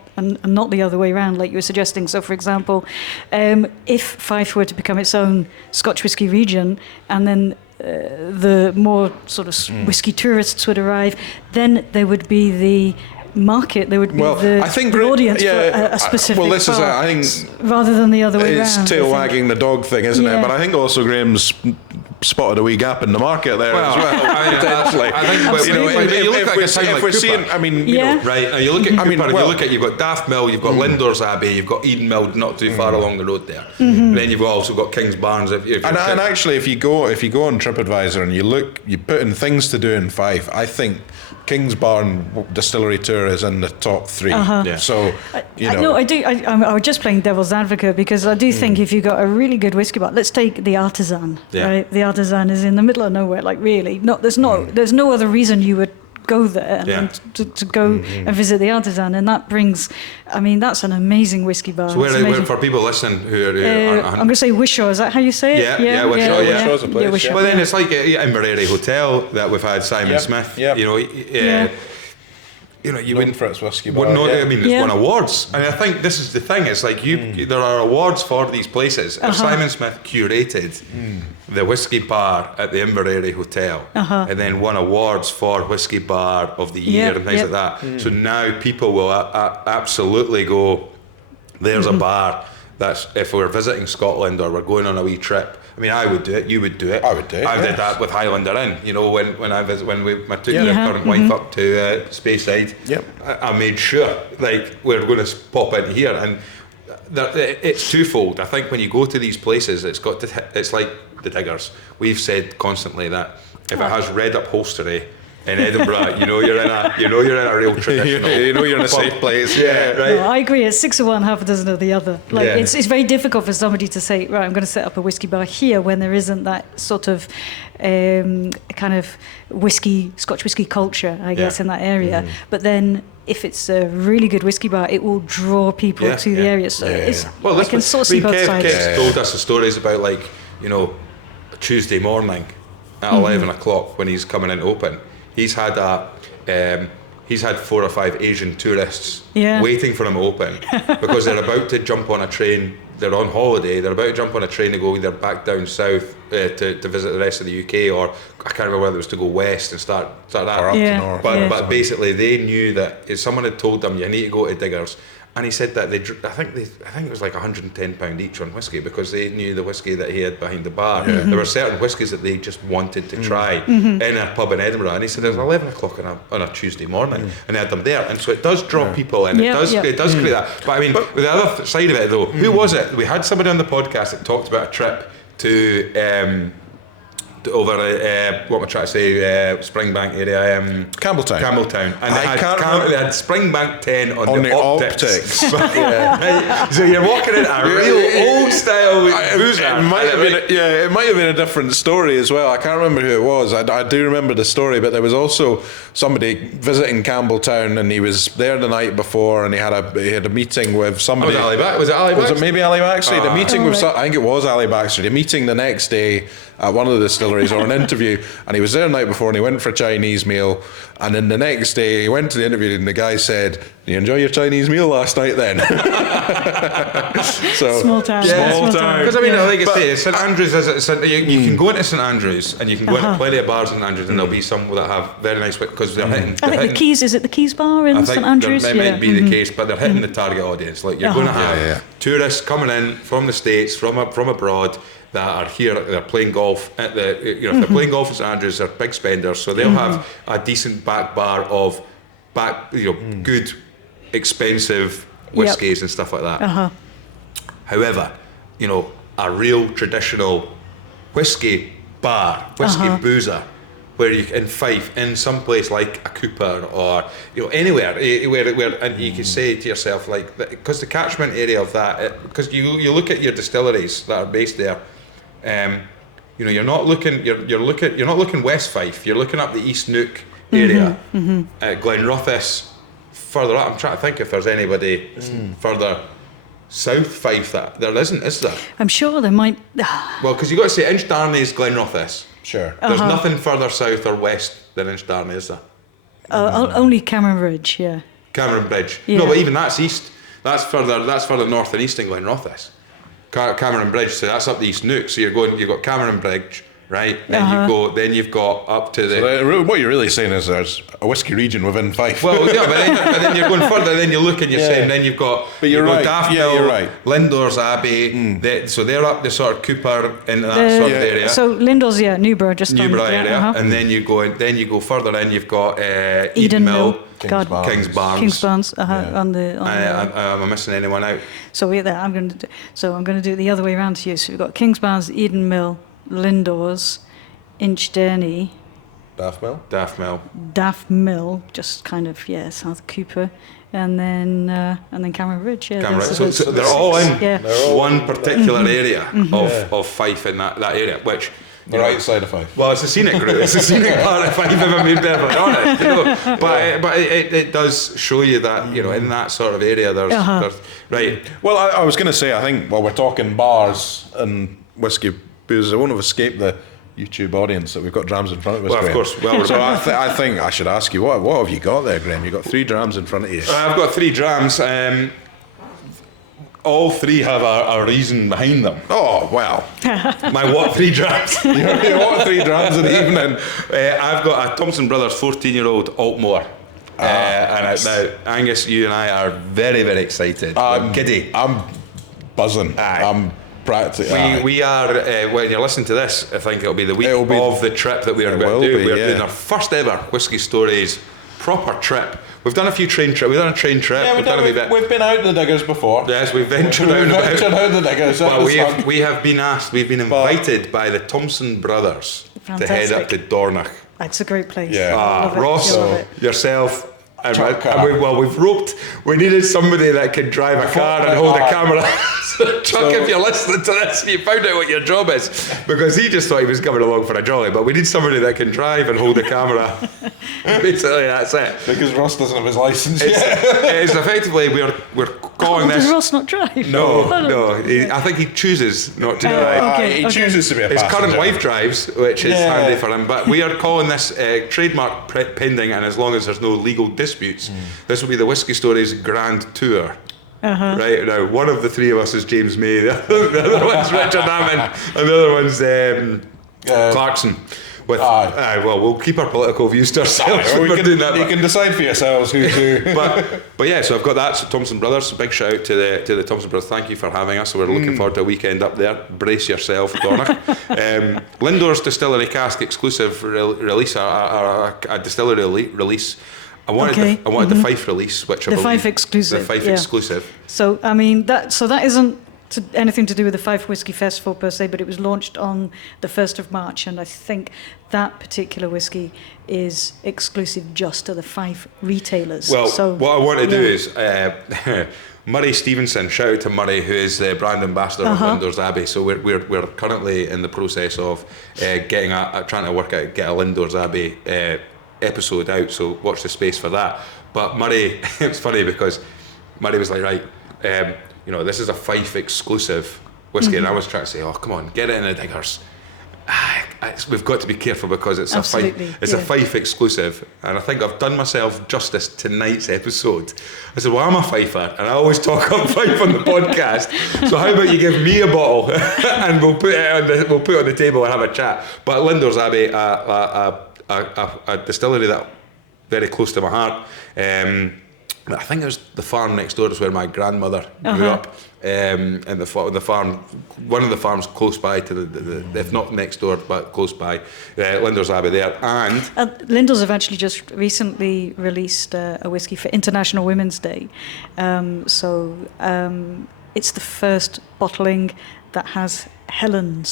the other way around, like you were suggesting? So, for example, if Fife were to become its own Scotch whisky region, and then the more sort of whiskey tourists would arrive, then there would be the market, there would be the audience for a specific rather than the other way around. It's tail wagging the dog thing, isn't it? But I think also Graham's spotted a wee gap in the market there as well. If we're seeing, right now you look at Cooper, you've got Daft Mill, you've got Lindores Abbey, you've got Eden Mill not too far along the road there. And then you've also got King's Barnes. And actually, if you go on TripAdvisor and you put in things to do in Fife, I think King's Barn Distillery Tour is in the top 3. So, I do. I was just playing devil's advocate, because I do think if you've got a really good whiskey bar, let's take the Artisan. Right, the Artisan is in the middle of nowhere. Like, really, there's no other reason you would go there and to go and visit the Artisan, and that brings. I mean, that's an amazing whiskey bar. So where for people listening who are I'm going to say Wishaw. Is that how you say it? Wishaw. Wishaw's a place. Wishaw, well, then it's like Inverary Hotel that we've had Simon Smith. You wouldn't for its whiskey bar. It's won awards, and I think this is the thing. It's like there are awards for these places. If Simon Smith curated the whiskey bar at the Inverary Hotel, and then won awards for whiskey bar of the year and things like that. So now people will absolutely go, there's a bar that's, if we're visiting Scotland or we're going on a wee trip. I mean, I would do it. You would do it. I would do it. I did that with Highlander Inn. When I took my current wife up to Speyside. I made sure we're going to pop in here, and it's twofold. I think when you go to these places, it's like the Diggers. We've said constantly that if it has red upholstery, in Edinburgh, you know you're in a real traditional. you know you're in a safe place. Yeah, right. No, I agree. It's 6 of one, half a dozen of the other. Like it's very difficult for somebody to say, right, I'm going to set up a whiskey bar here when there isn't that sort of kind of Scotch whisky culture, I guess, in that area. But then if it's a really good whiskey bar, it will draw people to the area. So Well, I can sort of see both sides. Kev's told us the stories about, like, you know, a Tuesday morning at 11 o'clock when he's coming in to open. He's had 4 or 5 Asian tourists waiting for him to open because they're about to jump on a train. They're on holiday. They're about to jump on a train to go either back down south to visit the rest of the UK, or I can't remember whether it was to go west and start that. Or up to north. But basically, they knew that if someone had told them you need to go to Diggers. And he said that I think it was like £110 each on whiskey, because they knew the whiskey that he had behind the bar. There were certain whiskies that they just wanted to try in a pub in Edinburgh. And he said it was 11 o'clock on a Tuesday morning, and they had them there. And so it does draw people in. It does create that. But I mean, with the other side of it though, who was it? We had somebody on the podcast that talked about a trip to over what am I trying to say, Springbank area, Campbelltown, and they had Springbank 10 on the optics. So you're walking in a real old style boozer. It might have been a different story as well. I can't remember who it was. I do remember the story, but there was also somebody visiting Campbelltown, and he was there the night before, and he had a meeting with somebody. Was it Ali Baxter? Was it maybe Ali Baxter? He had a meeting with. I think it was Ali Baxter. He had a meeting the next day at one of the distilleries, or an interview, and he was there the night before, and he went for a Chinese meal, and then the next day he went to the interview, and the guy said, "Did you enjoy your Chinese meal last night then?" So small town. Because I mean, like I say, St Andrews you can go into St Andrews, and you can go into plenty of bars in St Andrews, and there'll be some that have very nice, because they're hitting. I think the Keys, is it the Keys bar in St Andrews? That might be the case, but they're hitting the target audience. Like, you're going to have tourists coming in from the States, from abroad, that are here. They're playing golf at if they're playing golf in St Andrews, they're big spenders, so they'll have a decent back bar of good, expensive whiskies and stuff like that. However, a real traditional whiskey bar, whiskey boozer, where you in Fife, in some place like a Cooper, or anywhere where and you can say to yourself, like, because the catchment area of that, because you look at your distilleries that are based there. You're not looking West Fife. You're looking up the East Nook area, Glenrothes, further up. I'm trying to think if there's anybody further south Fife that there isn't, is there? I'm sure there might. Well, because you got to say Inchdarney is Glenrothes. Sure. There's nothing further south or west than Inchdarney, is there? Only Cameron Bridge, yeah. Cameron Bridge. Yeah. No, but even that's east. That's further north and east in Glenrothes. Cameron Bridge, so that's up the East Nook. So you've got Cameron Bridge, right? Then you've got up to the. So what you're really saying is there's a whiskey region within Fife. Well, yeah, but then you're going further. Then you look and you're saying, then you've got. But you're right. Daft Mill, you're right. Lindores Abbey. So they're up the sort of Cooper in that sort of area. So Lindores, Newborough, just Newborough area, and then you go further in. You've got Eden Mill. King's Barnes. On the. Am I missing anyone out? So I'm going to do it the other way around to you. So we've got King's Barnes, Eden Mill, Lindores, Inchdarney, Daft Mill, just kind of South Cooper, and then Cameron Bridge. Yeah, so they're all in one particular area of Fife in that area, which. The right side of Fife. Well, it's a scenic route. It's a scenic part of Fife, if I'm being perfectly honest. But it does show you that in that sort of area there's right. Well, I was going to say, I think while we're talking bars and whiskey booze, I won't have escaped the YouTube audience that we've got drams in front of us. Well, Graham. Of course. Well, so I think I should ask you, what have you got there, Graham? You've got 3 drams in front of you. I've got 3 drams. All 3 have a reason behind them. Oh, wow. My what 3 drams? Your what 3 drams in the evening? I've got a Pattison Brothers 14-year-old Altmore. And now, Angus, you and I are very, very excited. I'm giddy. I'm buzzing. I'm practically. We are, when you're listening to this, I think it'll be the week of the trip that we are going to do. We're doing our first ever Whisky Stories proper trip. We've done a few train trips. We've done a train trip. Yeah, we've been out the Diggers before. Yes, we've ventured out the Diggers. Well, we have been asked. We've been invited by the Pattison Brothers to head up to Dornoch It's a great place. Yeah. Love it. Ross, You'll love it. yourself. And Chuck we've roped. We needed somebody that could drive a car and hold a camera. So, Chuck, if you're listening to this, you found out what your job is, because he just thought he was coming along for a jolly. But we need somebody that can drive and hold a camera. Basically, that's it. Because Ross doesn't have his license It's, yet. it's effectively we're calling Does this. Ross not drive? No. I think he chooses not to drive. Okay. He chooses to be a His passenger. current wife drives, which is Yeah. handy for him. But we are calling this trademark pending, and as long as there's no legal disputes, this will be the Whiskey Stories Grand Tour. Right now, one of the three of us is James May, the other one's Richard Hammond, and the other one's Clarkson. With well, we'll keep our political views to ourselves. You You can decide for yourselves who's who. but yeah, so I've got that. So Thompson Brothers, big shout out to the Thompson Brothers. Thank you for having us. We're looking forward to a weekend up there. Brace yourself, Donna. Lindor's Distillery Cask exclusive release, a distillery release. I wanted the Fife release, which I believe, Fife exclusive. The Fife exclusive. So I mean that isn't anything to do with the Fife Whisky Festival per se, but it was launched on the 1st of March, and I think that particular whiskey is exclusive just to the Fife retailers. Well, so, what I want to do is Murray Stevenson, shout out to Murray, who is the brand ambassador of Lindor's Abbey. So we're currently in the process of trying to work out get a Lindor's Abbey episode out. So watch the space for that. But Murray, it's funny because Murray was like, right, this is a Fife exclusive whiskey, and I was trying to say, oh come on, get it in the diggers. We've got to be careful because it's a Fife exclusive, and I think I've done myself justice tonight's episode. I said, well, I'm a Fifer, and I always talk up Fife on the podcast. So how about you give me a bottle, and we'll put it on the table and have a chat. But Lindor's Abbey, a distillery that very close to my heart. I think it was the farm next door is where my grandmother grew up, and the farm, one of the farms close by to the if not next door but close by, Lindor's Abbey there. And Lindor's have actually just recently released a whiskey for International Women's Day, so it's the first bottling that has Helen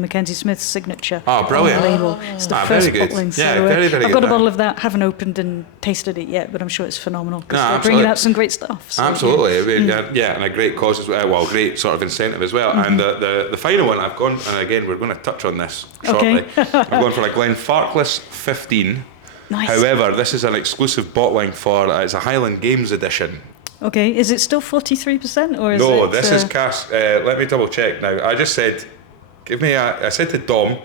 Mackenzie Smith's signature on the label. It's the first bottling. So very good. I've got a bottle of that. Haven't opened and tasted it yet, but I'm sure it's phenomenal because they're bringing out some great stuff. So, absolutely, and a great cause as well. Well, great sort of incentive as well. And the final one I've gone, and again we're going to touch on this shortly. I'm going for a Glenfarclas 15. Nice. However, this is an exclusive bottling for it's a Highland Games edition. Okay, is it still 43% or is No, it? this is cask. Let me double check now. I just said, I said to Dom,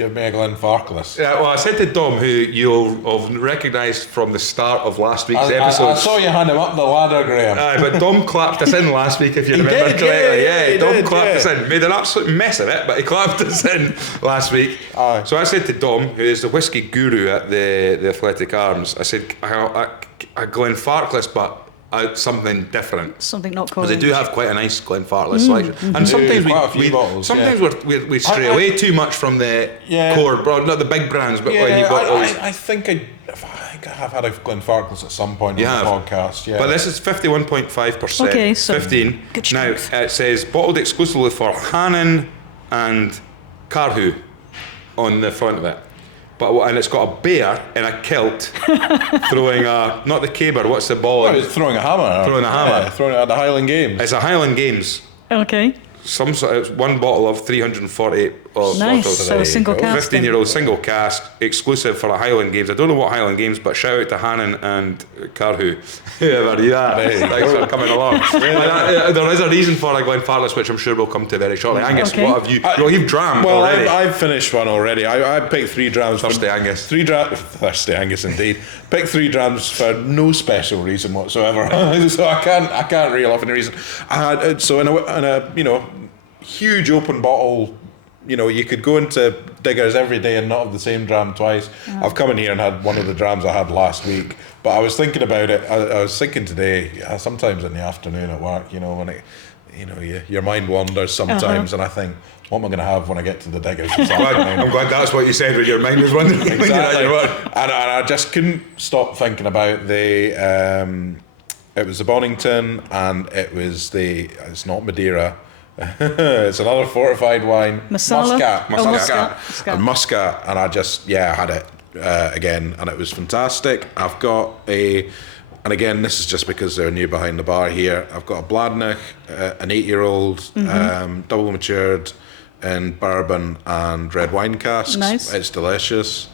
Give me a Glenfarclas. Yeah, well, I said to Dom, who you'll have recognised from the start of last week's episode. I saw you hand him up the ladder, Graham. But Dom clapped us in last week, if you remember correctly. Yeah, Dom clapped us in. Made an absolute mess of it, but he clapped us in last week. Aye. So I said to Dom, who is the whiskey guru at the Athletic Arms, I said, a Glenfarclas, but something different. Something not because common. they do have quite a nice Glenfarclas selection, and sometimes we stray away too much from the core, not the big brands, but when you've got those. I think I have had a Glenfarclas at some point on the podcast. Yeah, but this is 51.5%. Okay, so 15. Good now strength. it says bottled exclusively for Hannon and Carhu on the front of it. And it's got a bear in a kilt throwing not the caber, what's the ball? Well, it's throwing a hammer. Throwing a hammer. Yeah, throwing it at the Highland Games. It's a Highland Games. Okay. It's one bottle of 348 Nice, bottles. so a single cask. 15-year-old single cask, exclusive for a Highland Games. I don't know what Highland Games, but shout out to Hannon and Carhu. Thanks for coming along. There is a reason for a Glenfarclas, which I'm sure we'll come to very shortly. Angus, what have you? You've drammed already. I've finished one already. I picked 3 drams. Thirsty Angus. Thirsty Angus, indeed. Picked 3 drams for no special reason whatsoever. So I can't reel off any reason. I had in a huge open bottle. You could go into Diggers every day and not have the same dram twice. I've come in here and had one of the drams I had last week, but I was thinking about it. I was thinking today, sometimes in the afternoon at work, when your mind wanders sometimes, and I think, what am I going to have when I get to the Diggers? I'm glad that's what you said when your mind was wandering. Exactly. And I just couldn't stop thinking about it was the Bonington, and it's not Madeira. It's another fortified wine. Muscat. And Muscat. And I just, I had it again, and it was fantastic. I've got and again, this is just because they're new behind the bar here. I've got a Bladnoch, an 8-year-old, double matured in bourbon and red wine casks. Nice. It's delicious.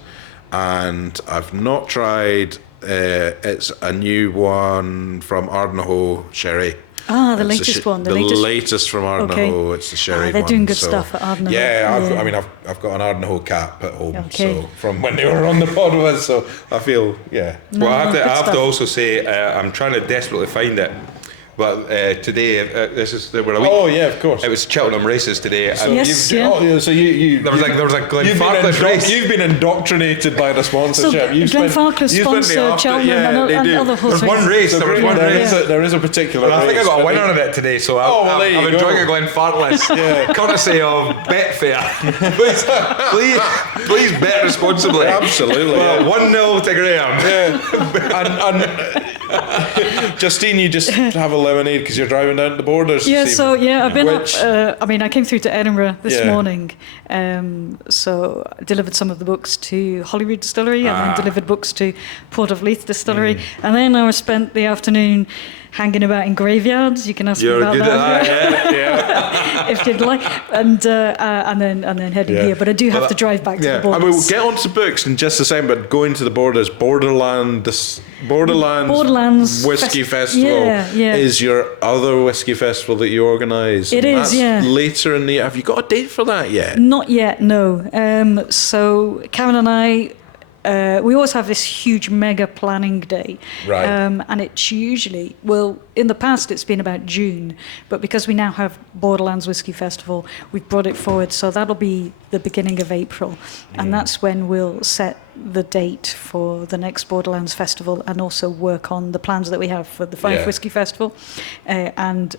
And I've not tried, it's a new one from Ardnahoe Sherry. The latest one. The latest from Ardnahoe. It's the sherry one. They're doing good stuff at Ardnahoe. Yeah, I've got an Ardnahoe cap at home, so from when they were on the pod with us, so I feel, Well, I have to also say, I'm trying to desperately find it. But today, we're a week. Oh yeah, of course. It was Cheltenham races today. So there was a Glenfarclas race. You've been indoctrinated by the sponsorship. So Glenfarclas sponsored Cheltenham and other horse races. There was one race. There is a particular race. I think I got a winner of it today, so I'm enjoying a Glenfarclas, courtesy of Betfair. please bet responsibly. Absolutely. Well, 1-0 to Graham. And Justine, you just have a lemonade because you're driving down to the Borders. I've been up. I came through to Edinburgh this morning, so I delivered some of the books to Holyrood Distillery and then delivered books to Port of Leith Distillery, and then I spent the afternoon hanging about in graveyards. You can ask me about that. If you'd like, and then heading here. But I do have to drive back to the Borders. I mean, we'll get on to books in just a second, but going to the Borders, Borderlands Whisky Festival is your other whisky festival that you organise. It is, later in the year. Have you got a date for that yet? Not yet, no. So Karen and I, we always have this huge mega planning day. Right. And it's usually, in the past it's been about June, but because we now have Borderlands Whisky Festival, we've brought it forward. So that'll be the beginning of April. And that's when we'll set the date for the next Borderlands Festival and also work on the plans that we have for the Fife Whisky Festival. And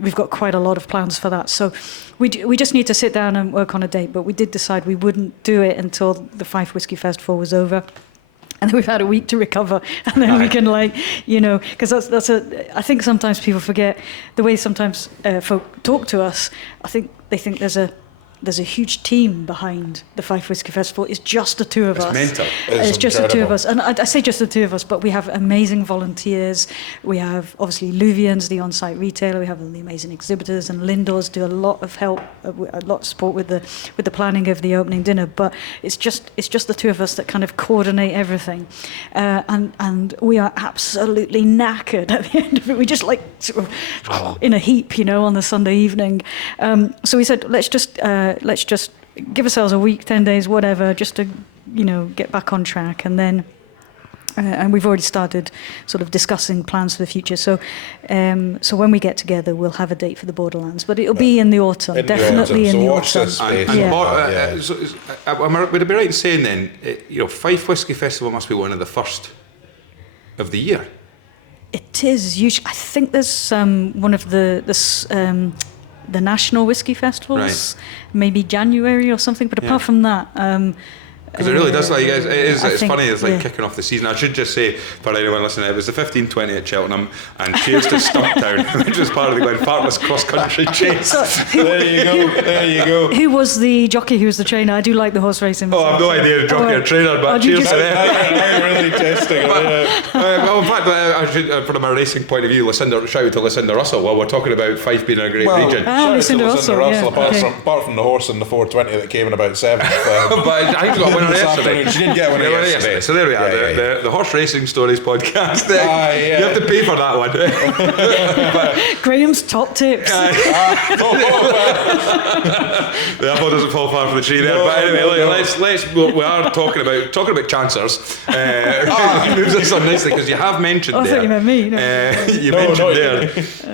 we've got quite a lot of plans for that. So we just need to sit down and work on a date, but we did decide we wouldn't do it until the Fife Whisky Festival was over. And then we've had a week to recover, and then we can because I think sometimes people forget the way sometimes folk talk to us. I think they think there's a huge team behind the Fife Whisky Festival. It's just the two of us. It's mental. It's just the two of us. And I say just the two of us, but we have amazing volunteers. We have, obviously, Luvians, the on-site retailer. We have the amazing exhibitors, and Lindors do a lot of help, a lot of support with the planning of the opening dinner. But it's just the two of us that kind of coordinate everything. And we are absolutely knackered at the end of it. We just sort of in a heap, on the Sunday evening. So we said, let's just give ourselves a week, 10 days, whatever, just to, get back on track. And then, and we've already started sort of discussing plans for the future. So when we get together, we'll have a date for the Borderlands, but it'll be in the autumn, definitely in the autumn. Would it be right in saying then, Fife Whisky Festival must be one of the first of the year? It is usually. I think there's one of the national whisky festivals, maybe January or something. But apart from that, because it really does, it's funny, it's kicking off the season. I should just say, for anyone listening, it was the 15-20 at Cheltenham, and cheers to Stumptown, which was part of the Glenfarclas cross-country chase. There you go. Who was the jockey, who was the trainer? I do like the horse racing. Oh, I've no idea the jockey or trainer, but cheers to them. I'm really testing it. Well, in fact, I should, from a racing point of view, shout out to Lucinda Russell while we're talking about Fife being a great region. Lucinda Russell, apart from the horse and the 420 that came in about 7th. But I think we got one yesterday. She didn't get one yesterday. So there we are, the Horse Racing Stories podcast. You have to pay for that one. But Graham's top tips. The apple doesn't fall far from the tree there. But anyway, we are talking about chancers. Moves us on nicely because you have mentioned I thought you meant me. You mentioned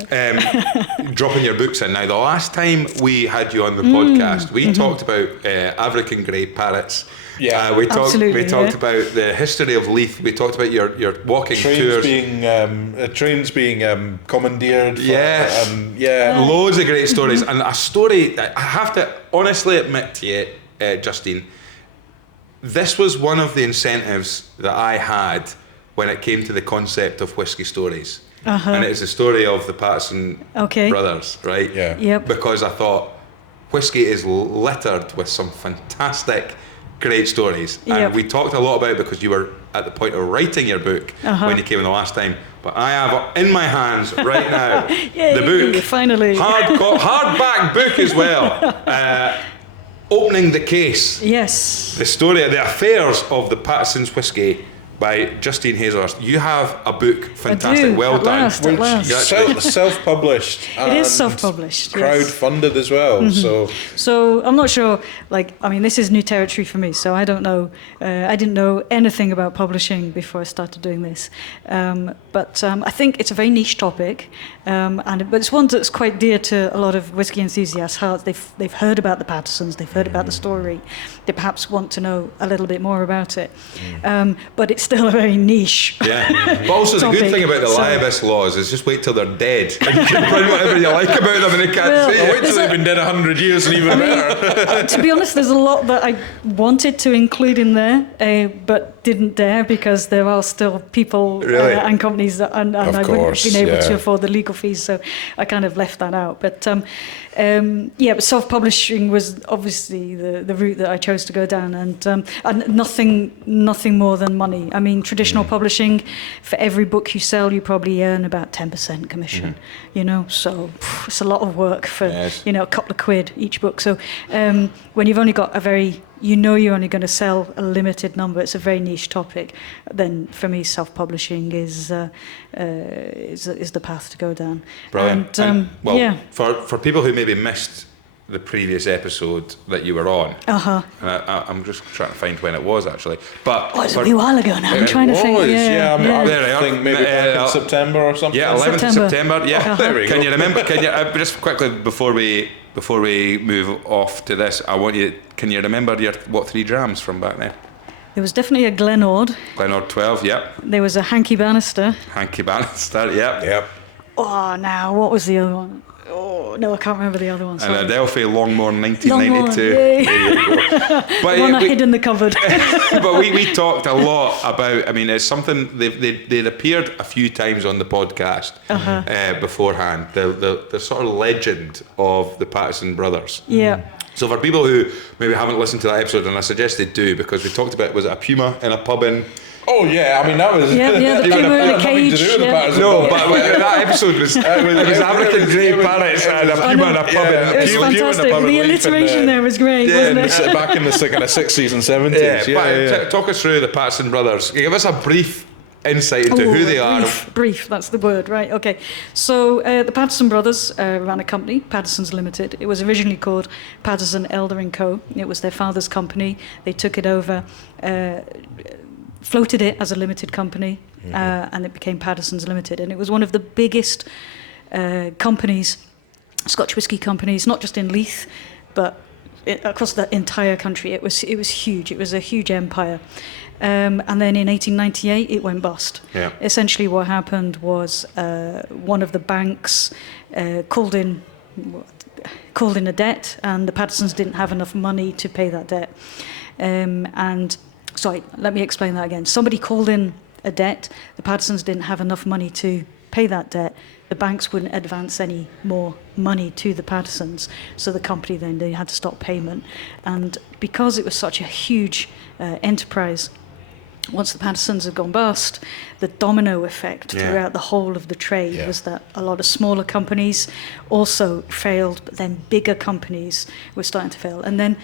there dropping your books in. Now, the last time we had you on the podcast, we talked about African grey parrots. Yeah, we talked about the history of Leith. We talked about your walking tours. Trains being commandeered. Loads of great stories. And a story that I have to honestly admit to you, Justine, this was one of the incentives that I had when it came to the concept of whisky stories. And it is the story of the Pattison Brothers, right? Yeah. Yep. Because I thought whisky is littered with some fantastic great stories. And we talked a lot about it because you were at the point of writing your book when you came in the last time. But I have in my hands right now the book, finally, hardback book as well. Opening the Case. Yes. The story, the affairs of the Pattison's Whisky by Justine Hazlehurst. You have a book, fantastic, I do, well at done. last, at last. Self-published. It is self-published. Crowd-funded as well. So I'm not sure. This is new territory for me. So I don't know. I didn't know anything about publishing before I started doing this. But I think it's a very niche topic, but it's one that's quite dear to a lot of whiskey enthusiasts' hearts. They've heard about the Pattisons. They've heard about the story. They perhaps want to know a little bit more about it. But it's still a very niche. Yeah. But also the good thing about the lavish laws is just wait till they're dead and you can print whatever you like about them and they can't say it. Wait till they've been dead 100 years and even better. To be honest, there's a lot that I wanted to include in there, but didn't dare because there are still people and companies that, and I wouldn't have been able to afford the legal fees, so I kind of left that out. But but self-publishing was obviously the route that I chose to go down, and nothing more than money. I mean, traditional publishing, for every book you sell, you probably earn about 10% commission. So it's a lot of work for a couple of quid each book. So when you've only got you're only going to sell a limited number, it's a very niche topic, then for me self-publishing is the path to go down. Brilliant. For people who maybe missed the previous episode that you were on, I'm just trying to find when it was actually, but it was a wee while ago now. I'm trying to think. I think maybe back in September or something. 11th of September. There we go. Can you remember? Just quickly before we move off to this, can you remember what 3 drams from back then? There was definitely a Glenord. Glenord 12, yep. There was a Hanky Bannister. Yep. Oh, now what was the other one? Oh no, I can't remember the other one. Sorry. And Adelphi Longmorn 1992. There you go. But one I hid in the cupboard. But we talked a lot about. I mean, it's something they'd appeared a few times on the podcast beforehand. The sort of legend of the Pattison Brothers. Yeah. So for people who maybe haven't listened to that episode, and I suggest they do, because we talked about, was it a puma in a pub in? Oh yeah, I mean that was the puma in the cage. No, but that episode was African grey parrots and a puma in a pub. It was fantastic. The alliteration there was great, wasn't it? Back in the kind of 60s and 70s. Talk us through the Pattison Brothers. Give us a brief insight into who they are. Brief, that's the word, right? Okay. So the Pattison Brothers ran a company, Pattison's Limited. It was originally called Pattison Elder & Co. It was their father's company. They took it over, floated it as a limited company, and it became Pattison's Limited. And it was one of the biggest companies, Scotch whisky companies, not just in Leith, but across the entire country. It was huge. It was a huge empire. And then in 1898, it went bust. Yeah. Essentially what happened was one of the banks called in a debt, and the Pattisons didn't have enough money to pay that debt. Sorry, let me explain that again. Somebody called in a debt. The Pattisons didn't have enough money to pay that debt. The banks wouldn't advance any more money to the Pattisons, so the company then they had to stop payment. And because it was such a huge enterprise, once the Pattisons had gone bust, the domino effect throughout the whole of the trade was that a lot of smaller companies also failed, but then bigger companies were starting to fail. And then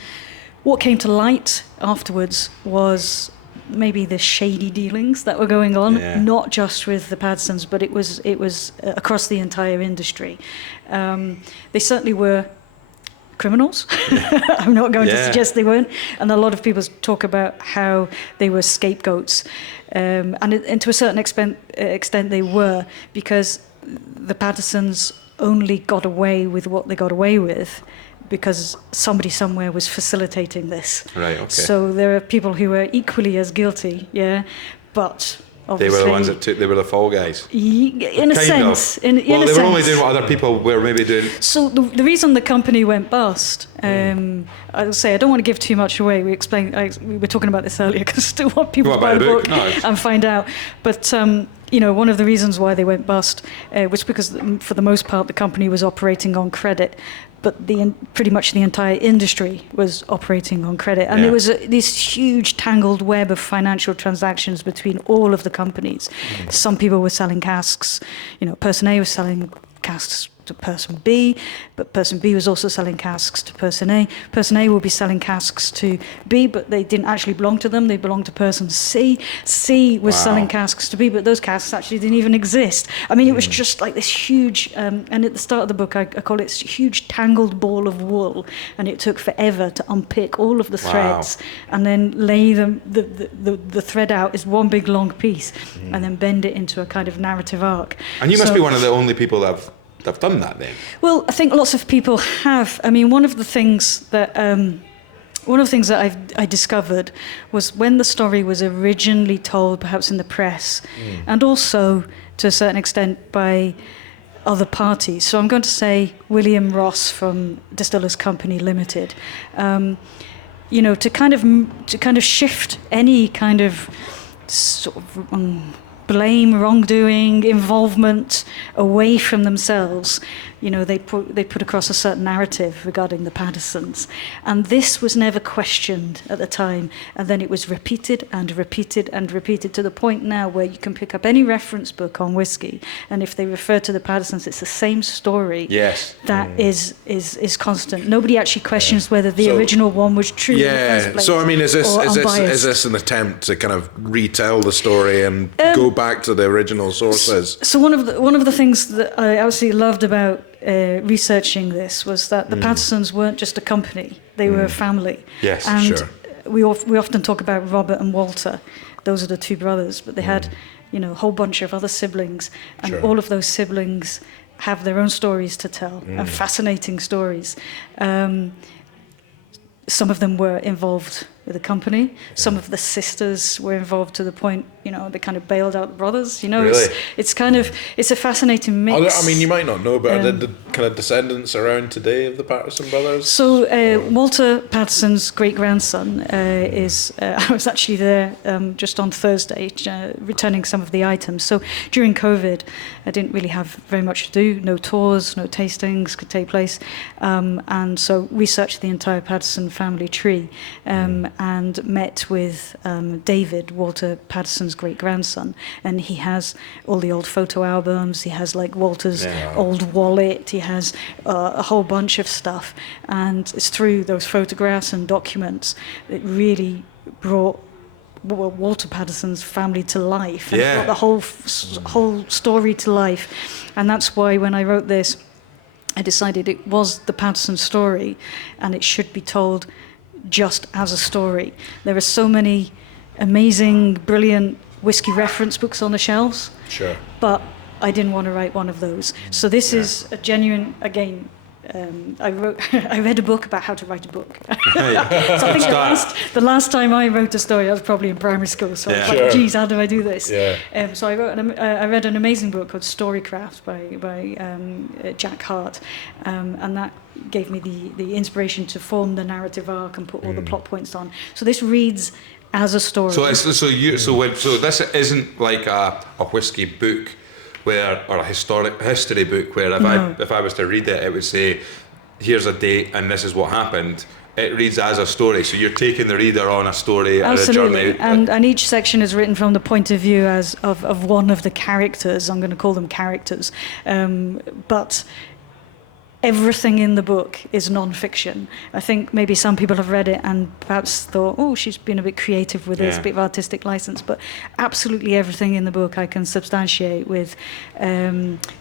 what came to light afterwards was maybe the shady dealings that were going on, not just with the Pattisons, but it was across the entire industry. They certainly were criminals. I'm not going to suggest they weren't. And a lot of people talk about how they were scapegoats. And to a certain extent they were, because the Pattisons only got away with what they got away with because somebody somewhere was facilitating this. Right, okay. So there are people who were equally as guilty, but obviously they were the ones that they were the fall guys. In a sense. They were only doing what other people were maybe doing. So the reason the company went bust, I'll say, I don't want to give too much away. We were talking about this earlier because I still want people to buy the book and find out. But one of the reasons why they went bust was because, for the most part, the company was operating on credit, but pretty much the entire industry was operating on credit. And there was this huge tangled web of financial transactions between all of the companies. Some people were selling casks, person A was selling casks to person B, but person B was also selling casks to person A. Person A would be selling casks to B, but they didn't actually belong to them. They belonged to person C. C was selling casks to B, but those casks actually didn't even exist. I mean, it was just like this huge, and at the start of the book, I call it this huge tangled ball of wool, and it took forever to unpick all of the threads and then lay them, the thread out as one big long piece, and then bend it into a kind of narrative arc. And you must be one of the only people that have done that then. Well, I think lots of people have. I mean, one of the things that I discovered was when the story was originally told, perhaps in the press, and also to a certain extent by other parties. So I'm going to say William Ross from Distillers Company Limited. To kind of shift any kind of sort of blame, wrongdoing, involvement away from themselves. They put across a certain narrative regarding the Pattisons, and this was never questioned at the time. And then it was repeated and repeated and repeated to the point now where you can pick up any reference book on whiskey, and if they refer to the Pattisons, it's the same story. Yes, that is constant. Nobody actually questions whether the original one was true. In the first place, so I mean, is unbiased. this an attempt to kind of retell the story and go back to the original sources? So one of the things that I absolutely loved about researching this was that the Pattisons weren't just a company; they were a family. Yes, and sure. we often talk about Robert and Walter; those are the two brothers. But they had, a whole bunch of other siblings, and all of those siblings have their own stories to tell, and fascinating stories. Some of them were involved with the company. Some of the sisters were involved to the point, they kind of bailed out the brothers. Really? It's a fascinating mix. I mean, you might not know, but are the kind of descendants around today of the Pattison brothers? So Walter Pattison's great-grandson is, I was actually there just on Thursday, returning some of the items. So during COVID, I didn't really have very much to do. No tours, no tastings could take place. And so researched the entire Pattison family tree and met with David, Walter Pattison's great-grandson. And he has all the old photo albums. He has like Walter's old wallet. He has a whole bunch of stuff. And it's through those photographs and documents that really brought Walter Pattison's family to life and brought the whole story to life. And that's why when I wrote this, I decided it was the Pattison story and it should be told just as a story. There are so many amazing, brilliant whiskey reference books on the shelves. Sure. But I didn't want to write one of those. So this is a genuine, again, I read a book about how to write a book. So I think the last time I wrote a story, I was probably in primary school. So I was like, geez, how do I do this? Yeah. So I read an amazing book called Storycraft by Jack Hart, and that gave me the inspiration to form the narrative arc and put all the plot points on. So this reads as a story. So this isn't like a whiskey book or a history book where if I was to read it, it would say, here's a date and this is what happened. It reads as a story, so you're taking the reader on a story. Absolutely. And a journey. And each section is written from the point of view of one of the characters. I'm going to call them characters. But everything in the book is non-fiction. I think maybe some people have read it and perhaps thought, oh, she's been a bit creative with this, a bit of artistic license. But absolutely everything in the book I can substantiate with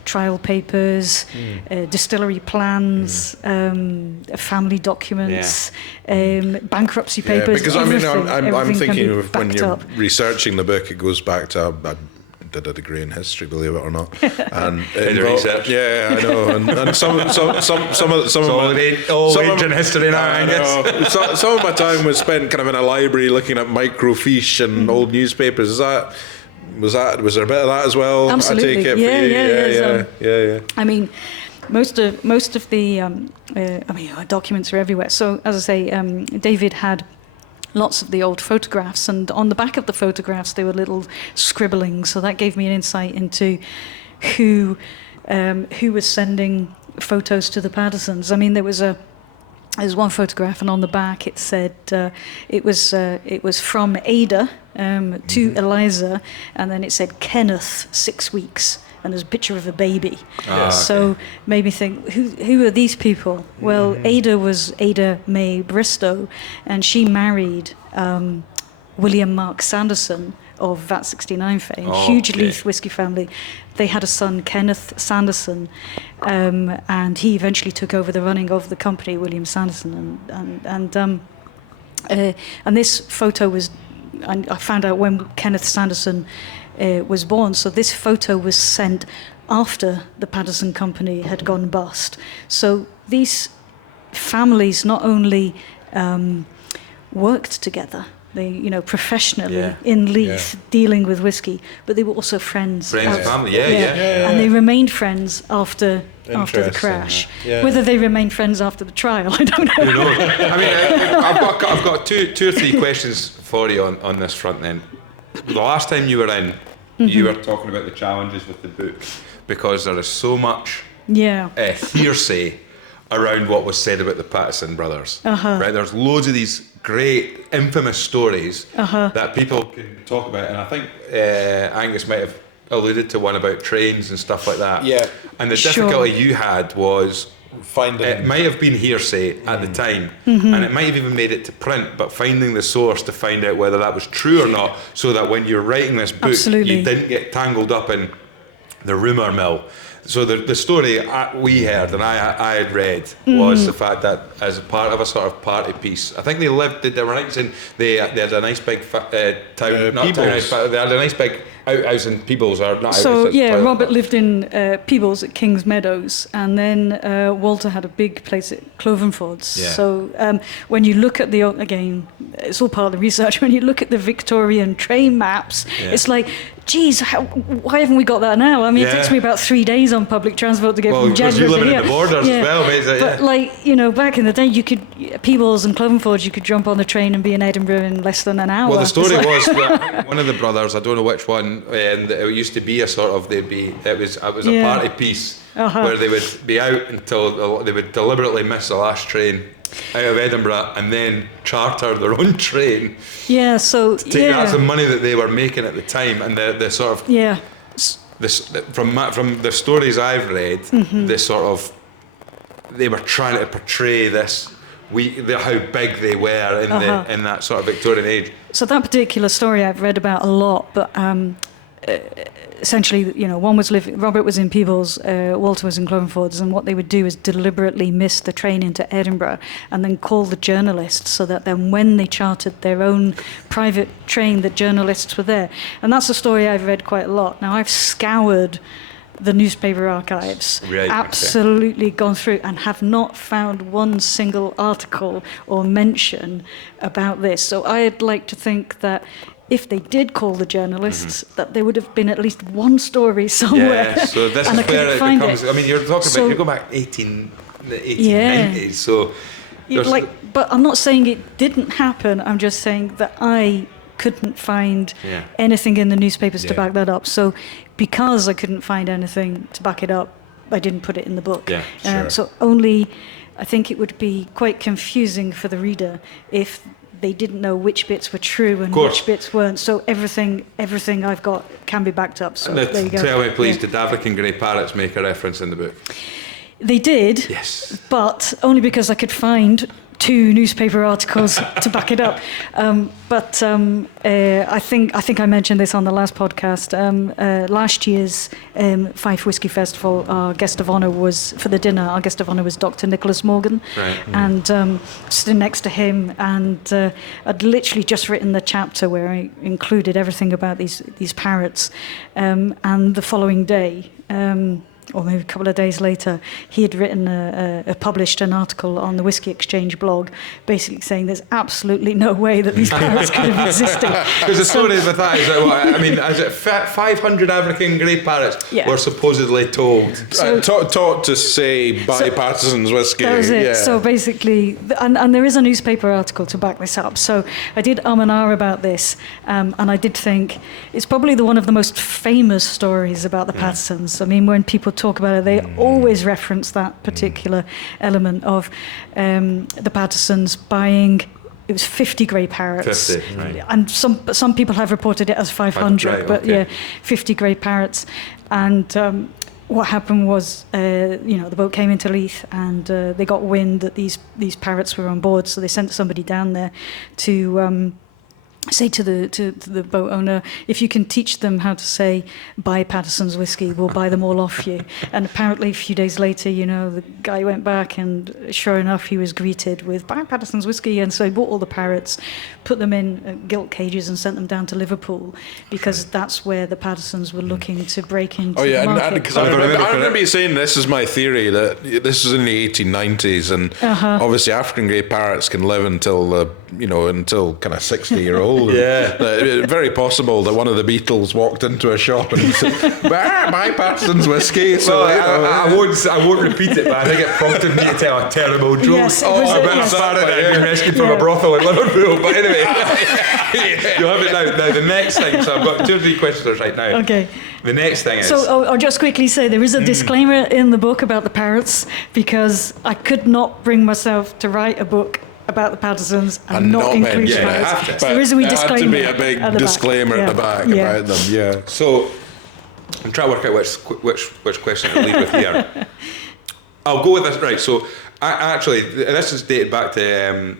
trial papers, distillery plans, family documents, bankruptcy papers. Because I'm thinking of when you're researching the book, it goes back to did a degree in history, believe it or not, and research. Yeah, I know, and some ancient history now. I guess some of my time was spent kind of in a library looking at microfiche and old newspapers. Was there a bit of that as well? Absolutely. I take it yeah. I mean, most of the documents are everywhere. So as I say, David had lots of the old photographs, and on the back of the photographs there were little scribblings, so that gave me an insight into who was sending photos to the Pattisons. I mean, there's one photograph, and on the back it said it was from Ada to Eliza, and then it said Kenneth 6 weeks, and there's a picture of a baby. So made me think, who are these people? Well, Ada was Ada May Bristow, and she married William Mark Sanderson of VAT 69 fame, huge Leith whisky family. They had a son, Kenneth Sanderson, and he eventually took over the running of the company, William Sanderson, and this photo was, I found out when Kenneth Sanderson was born. So this photo was sent after the Pattison Company had gone bust. So these families not only worked together, they, professionally in Leith dealing with whiskey, but they were also friends. Friends and family, and they remained friends after the crash. Whether they remained friends after the trial, I don't know. Who knows? I mean, I've got two or three questions for you on this front then. The last time you were in, you were talking about the challenges with the book, because there is so much hearsay around what was said about the Pattison brothers. Right? There's loads of these great, infamous stories that people can talk about, and I think Angus might have alluded to one about trains and stuff like that. Yeah. And the difficulty you had was finding it might have been hearsay at the time, and it might have even made it to print, but finding the source to find out whether that was true or not, so that when you're writing this book, you didn't get tangled up in the rumour mill. So the story we heard and I had read was the fact that as a part of a sort of party piece, I think they were nice in, they had a nice big townhouse, but they had a nice big outhouse in Peebles, or not. So Robert lived in Peebles at King's Meadows, and then Walter had a big place at Clovenfords. Yeah. So when you look at again, it's all part of the research. When you look at the Victorian train maps, it's like, geez, why haven't we got that now? I mean, it takes me about 3 days on public transport to get from Jedburgh to here. Well, you live in the borders as well, mate. But back in the day, you could, Peebles and Clovenfords, you could jump on the train and be in Edinburgh in less than an hour. Well, the story was that one of the brothers, I don't know which one, and it used to be a sort of, it was a party piece where they would be out until they would deliberately miss the last train out of Edinburgh and then charter their own train. Yeah, so that's the money that they were making at the time, and the sort of this from the stories I've read, this sort of, they were trying to portray this how big they were in that sort of Victorian age. So that particular story I've read about a lot, but essentially, one was Robert was in Peebles, Walter was in Clovenfords, and what they would do is deliberately miss the train into Edinburgh and then call the journalists, so that then when they chartered their own private train, the journalists were there. And that's a story I've read quite a lot. Now, I've scoured the newspaper archives, absolutely gone through, and have not found one single article or mention about this. So I'd like to think that if they did call the journalists, that there would have been at least one story somewhere. Yeah, so this is where it becomes, I mean, you're talking about, you're going back the 1890s, so... But I'm not saying it didn't happen, I'm just saying that I couldn't find anything in the newspapers to back that up. So because I couldn't find anything to back it up, I didn't put it in the book. Yeah, sure. So I think it would be quite confusing for the reader if they didn't know which bits were true and which bits weren't. So everything I've got can be backed up. So there you go. Tell me, please, did African grey parrots make a reference in the book? They did. Yes. But only because I could find 2 newspaper articles to back it up. I think I mentioned this on the last podcast. Last year's Fife Whisky Festival, our guest of honour was Dr. Nicholas Morgan, and sitting next to him, and I'd literally just written the chapter where I included everything about these parrots, and the following day. or maybe a couple of days later, he had written published an article on the Whisky Exchange blog, basically saying there's absolutely no way that these parrots could have existed. Because the story with that is that, I mean, is it 500 African grey parrots were supposedly told? Taught to say, buy Pattison's whiskey. That was it. Yeah. So basically, and there is a newspaper article to back this up. So I did and ah about this, and I did think it's probably one of the most famous stories about the Pattisons. I mean, when people talk about it, they always reference that particular element of the Pattisons buying. It was 50 grey parrots, 50, right. And some people have reported it as 500, right, but okay. 50 grey parrots. And what happened was, the boat came into Leith, and they got wind that these parrots were on board, so they sent somebody down there to say to the boat owner, if you can teach them how to say, buy Pattison's whiskey, we'll buy them all off you. And apparently a few days later, the guy went back, and sure enough, he was greeted with, buy Pattison's whiskey. And so he bought all the parrots, put them in gilt cages, and sent them down to Liverpool, because that's where the Pattisons were looking to break into the market. Because I remember you saying, this is my theory, that this was in the 1890s, and obviously African grey parrots can live until until kind of 60-year-old. Yeah. Very possible that one of the Beatles walked into a shop and said, buy Pattison's whiskey. So I won't repeat it, but I think it prompted me to tell a terrible joke. Yes, about a parrot that had been rescued from a brothel in Liverpool. But anyway, you'll have it now. Now, the next thing, so I've got 2 or 3 questions right now. Okay. The next thing is... So I'll just quickly say there is a disclaimer in the book about the parrots, because I could not bring myself to write a book about the Pattisons and not include parrots. So there is a wee disclaimer. There had to be a big disclaimer at the back about them. Yeah. So I'm trying to work out which question to lead with here. I'll go with this. Right. So this is dated back to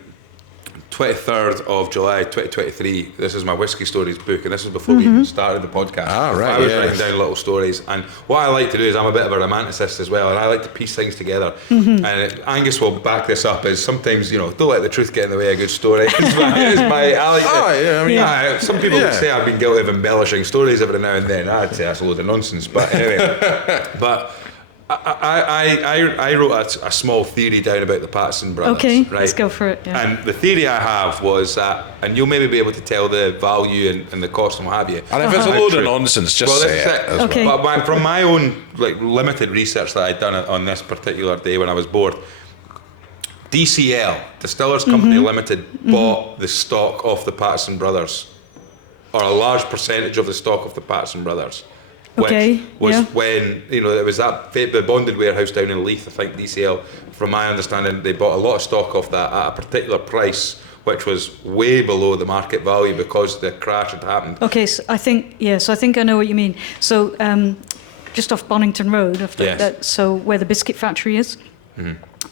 23rd of July 2023. This is my Whiskey Stories book, and this was before we even started the podcast. Right. I was writing down little stories, and what I like to do is, I'm a bit of a romanticist as well, and I like to piece things together. And Angus will back this up, is sometimes, don't let the truth get in the way of a good story. Some people would say I've been guilty of embellishing stories every now and then. I'd say that's a load of nonsense, but anyway. But I wrote a small theory down about the Pattison Brothers. Okay, right? Let's go for it. Yeah. And the theory I have was that, and you'll maybe be able to tell the value and the cost and what have you. And if it's a load of nonsense, just say it. Okay. But from my own limited research that I'd done on this particular day when I was bored, DCL, Distillers Company Limited, bought the stock of the Pattison Brothers, or a large percentage of the stock of the Pattison Brothers. Which was when, it was the bonded warehouse down in Leith, I think DCL, from my understanding, they bought a lot of stock off that at a particular price, which was way below the market value because the crash had happened. Okay, so I think I know what you mean. So just off Bonington Road, so where the biscuit factory is,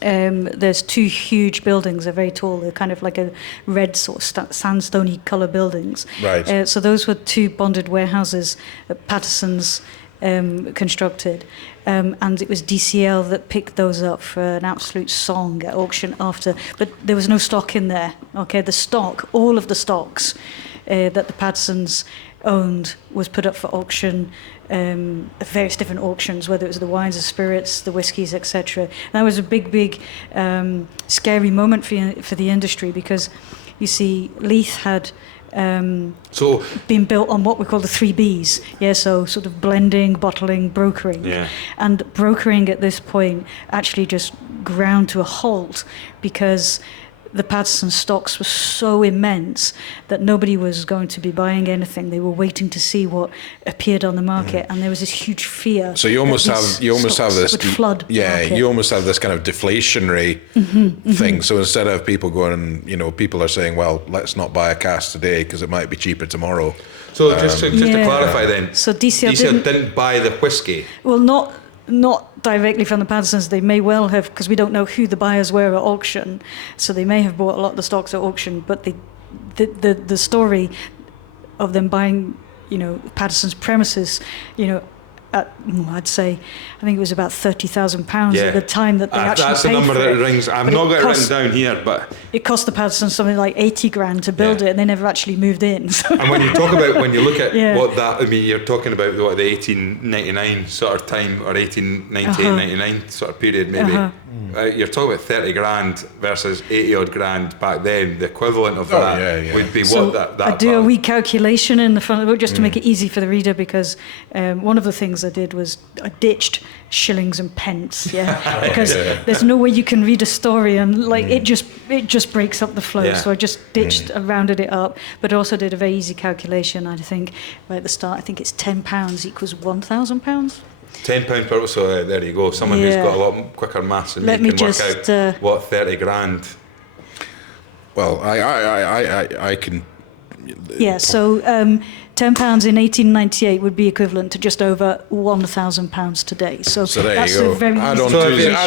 there's 2 huge buildings. They're very tall. They're kind of like a red sort of sandstony colour buildings. Right. So those were 2 bonded warehouses that Pattison's constructed. And it was DCL that picked those up for an absolute song at auction after. But there was no stock in there. Okay, all of the stocks that the Pattisons owned was put up for auction at various different auctions, whether it was the wines, the spirits, the whiskies, etc. That was a big scary moment for the industry, because you see Leith had been built on what we call the 3 Bs. So sort of blending, bottling, brokering. And brokering at this point actually just ground to a halt, because the Pattison stocks were so immense that nobody was going to be buying anything. They were waiting to see what appeared on the market, and there was this huge fear. So you almost have this flood. You almost have this kind of deflationary thing. So instead of people going, people are saying, well, let's not buy a cask today because it might be cheaper tomorrow. So just to clarify then, so DCL didn't buy the whiskey. Well, not directly from the Pattisons. They may well have, because we don't know who the buyers were at auction, so they may have bought a lot of the stocks at auction, but the story of them buying Pattison's premises I'd say, I think it was about £30,000 at the time that they actually that's the paid number for that it. rings. I've not got it written down here, but it cost the Pattison something like 80 grand to build it, and they never actually moved in. So. And when you talk about, when you look at what that, I mean, you're talking about what, the 1899 sort of time, or 1898, 99 sort of period, maybe. You're talking about 30 grand versus 80 odd grand back then. The equivalent of that would be so what that I do a wee calculation in the front of the book just to make it easy for the reader, because one of the things I did was I ditched shillings and pence, because there's no way you can read a story and like it just breaks up the flow. So I just ditched, I rounded it up, but also did a very easy calculation. I think right at the start, I think it's £10 equals £1,000. £10 per, so there you go. Someone who's got a lot quicker maths than me can work out what 30 grand. Well, I can. Yeah, so £10 in 1898 would be equivalent to just over £1,000 today. So there that's you go. a very add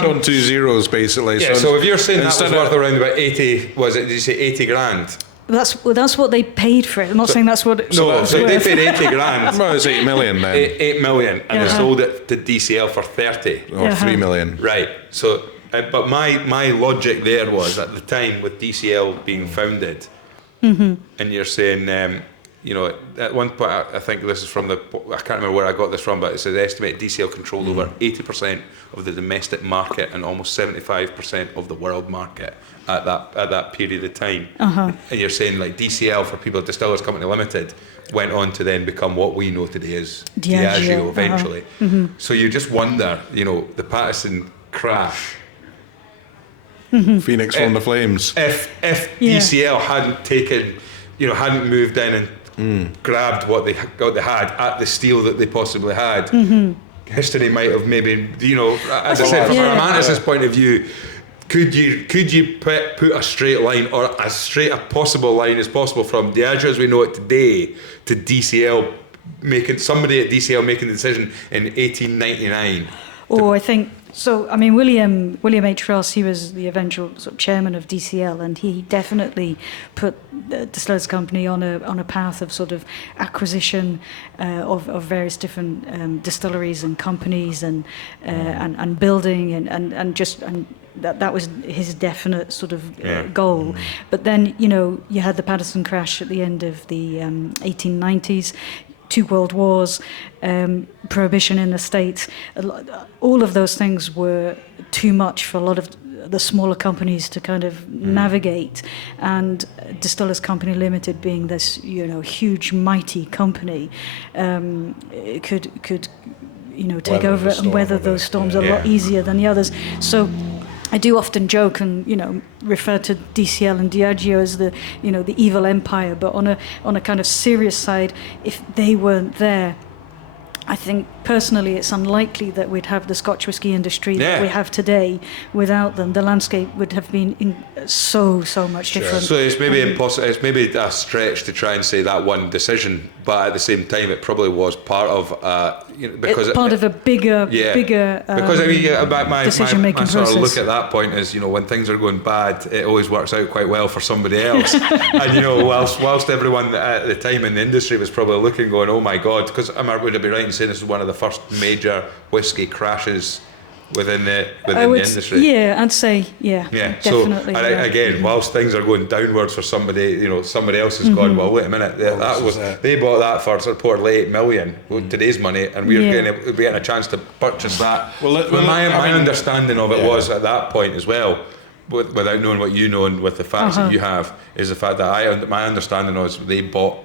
on 2 zeros basically. Yeah, so if you're saying that was worth around about 80, did you say 80 grand? That's what they paid for it. I'm not saying that's what it's worth. So they paid 80 grand. Well, it's 8 million then. 8 million, and they sold it to DCL for 30. Or 3 million. Right. So, but my logic there was, at the time with DCL being founded, and you're saying, at one point, I think this is from I can't remember where I got this from, but it says estimated DCL controlled over 80% of the domestic market and almost 75% of the world market at that period of time. And you're saying like DCL, for people, Distillers Company Limited, went on to then become what we know today as Diageo eventually. So you just wonder, the Pattison Crash, Phoenix from the flames. If DCL hadn't taken, hadn't moved in and grabbed what they had at the steel that they possibly had, history might have maybe, as I said, from a romanticist point of view, could you put a straight line, or as straight a possible line as possible, from Diageo as we know it today to DCL, somebody at DCL making the decision in 1899? I think so. I mean, William H. Ross, he was the eventual sort of chairman of DCL, and he definitely put the Distillers Company on a path of sort of acquisition of various different distilleries and companies and building and that was his definite sort of goal. But then you had the Pattison Crash at the end of the 1890s. 2 world wars, prohibition in the States, all of those things were too much for a lot of the smaller companies to kind of navigate. And Distillers Company Limited, being this huge, mighty company, could take over it and weather those storms a lot easier than the others. So I do often joke and refer to DCL and Diageo as the evil empire, but on a kind of serious side, if they weren't there, I think personally it's unlikely that we'd have the Scotch whisky industry that we have today. Without them, the landscape would have been so much different. So it's maybe impossible. It's maybe a stretch to try and say that one decision, but at the same time, it probably was part of because it's part of a bigger because my decision-making sort process. of look at that point is when things are going bad, it always works out quite well for somebody else. And whilst everyone at the time in the industry was probably looking, going, oh my God, because would I be right in saying this is one of the first major whisky crashes within the industry? Yeah, I'd say definitely. So again, whilst things are going downwards for somebody, somebody else has gone, well, wait a minute, they bought that for reportedly 8 million with today's money, and we're getting a chance to purchase that. My understanding of it was at that point as well, without knowing what you know and with the facts that you have, is the fact that my understanding was they bought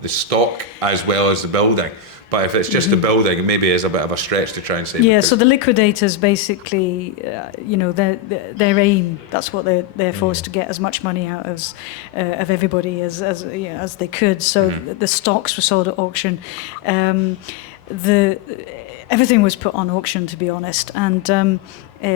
the stock as well as the building. But if it's just a building, it maybe is a bit of a stretch to try and say. Yeah, so the liquidators basically, their aim, that's what they're forced to get as much money out of everybody as they could. So the stocks were sold at auction. Everything was put on auction, to be honest, and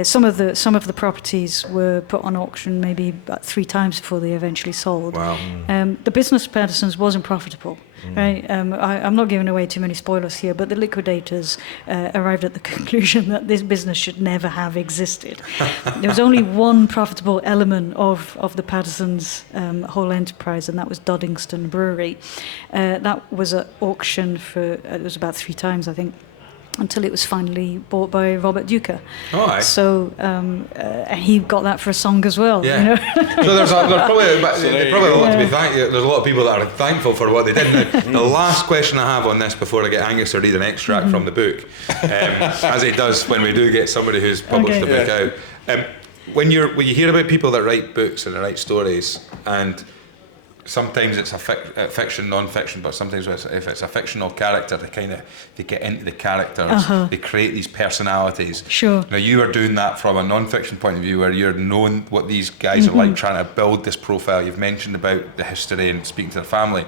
some of the properties were put on auction maybe about 3 times before they eventually sold. Wow. The business of Pattison's wasn't profitable. Right? I'm not giving away too many spoilers here, but the liquidators arrived at the conclusion that this business should never have existed. There was only one profitable element of the Pattison's whole enterprise, and that was Doddingston Brewery. That was at auction for, it was about 3 times, I think. until it was finally bought by Robert Duca. Oh, aye. So and he got that for a song as well. Yeah. You know? So there's probably a lot to be thankful. There's a lot of people that are thankful for what they did. Now, the last question I have on this before I get Angus to read an extract from the book, as he does when we do get somebody who's published a book out. When you hear about people that write books and they write stories, and sometimes it's a fiction, non-fiction, but sometimes if it's a fictional character, they get into the characters, they create these personalities. Sure. Now you are doing that from a non-fiction point of view, where you're knowing what these guys are like, trying to build this profile. You've mentioned about the history and speaking to their family.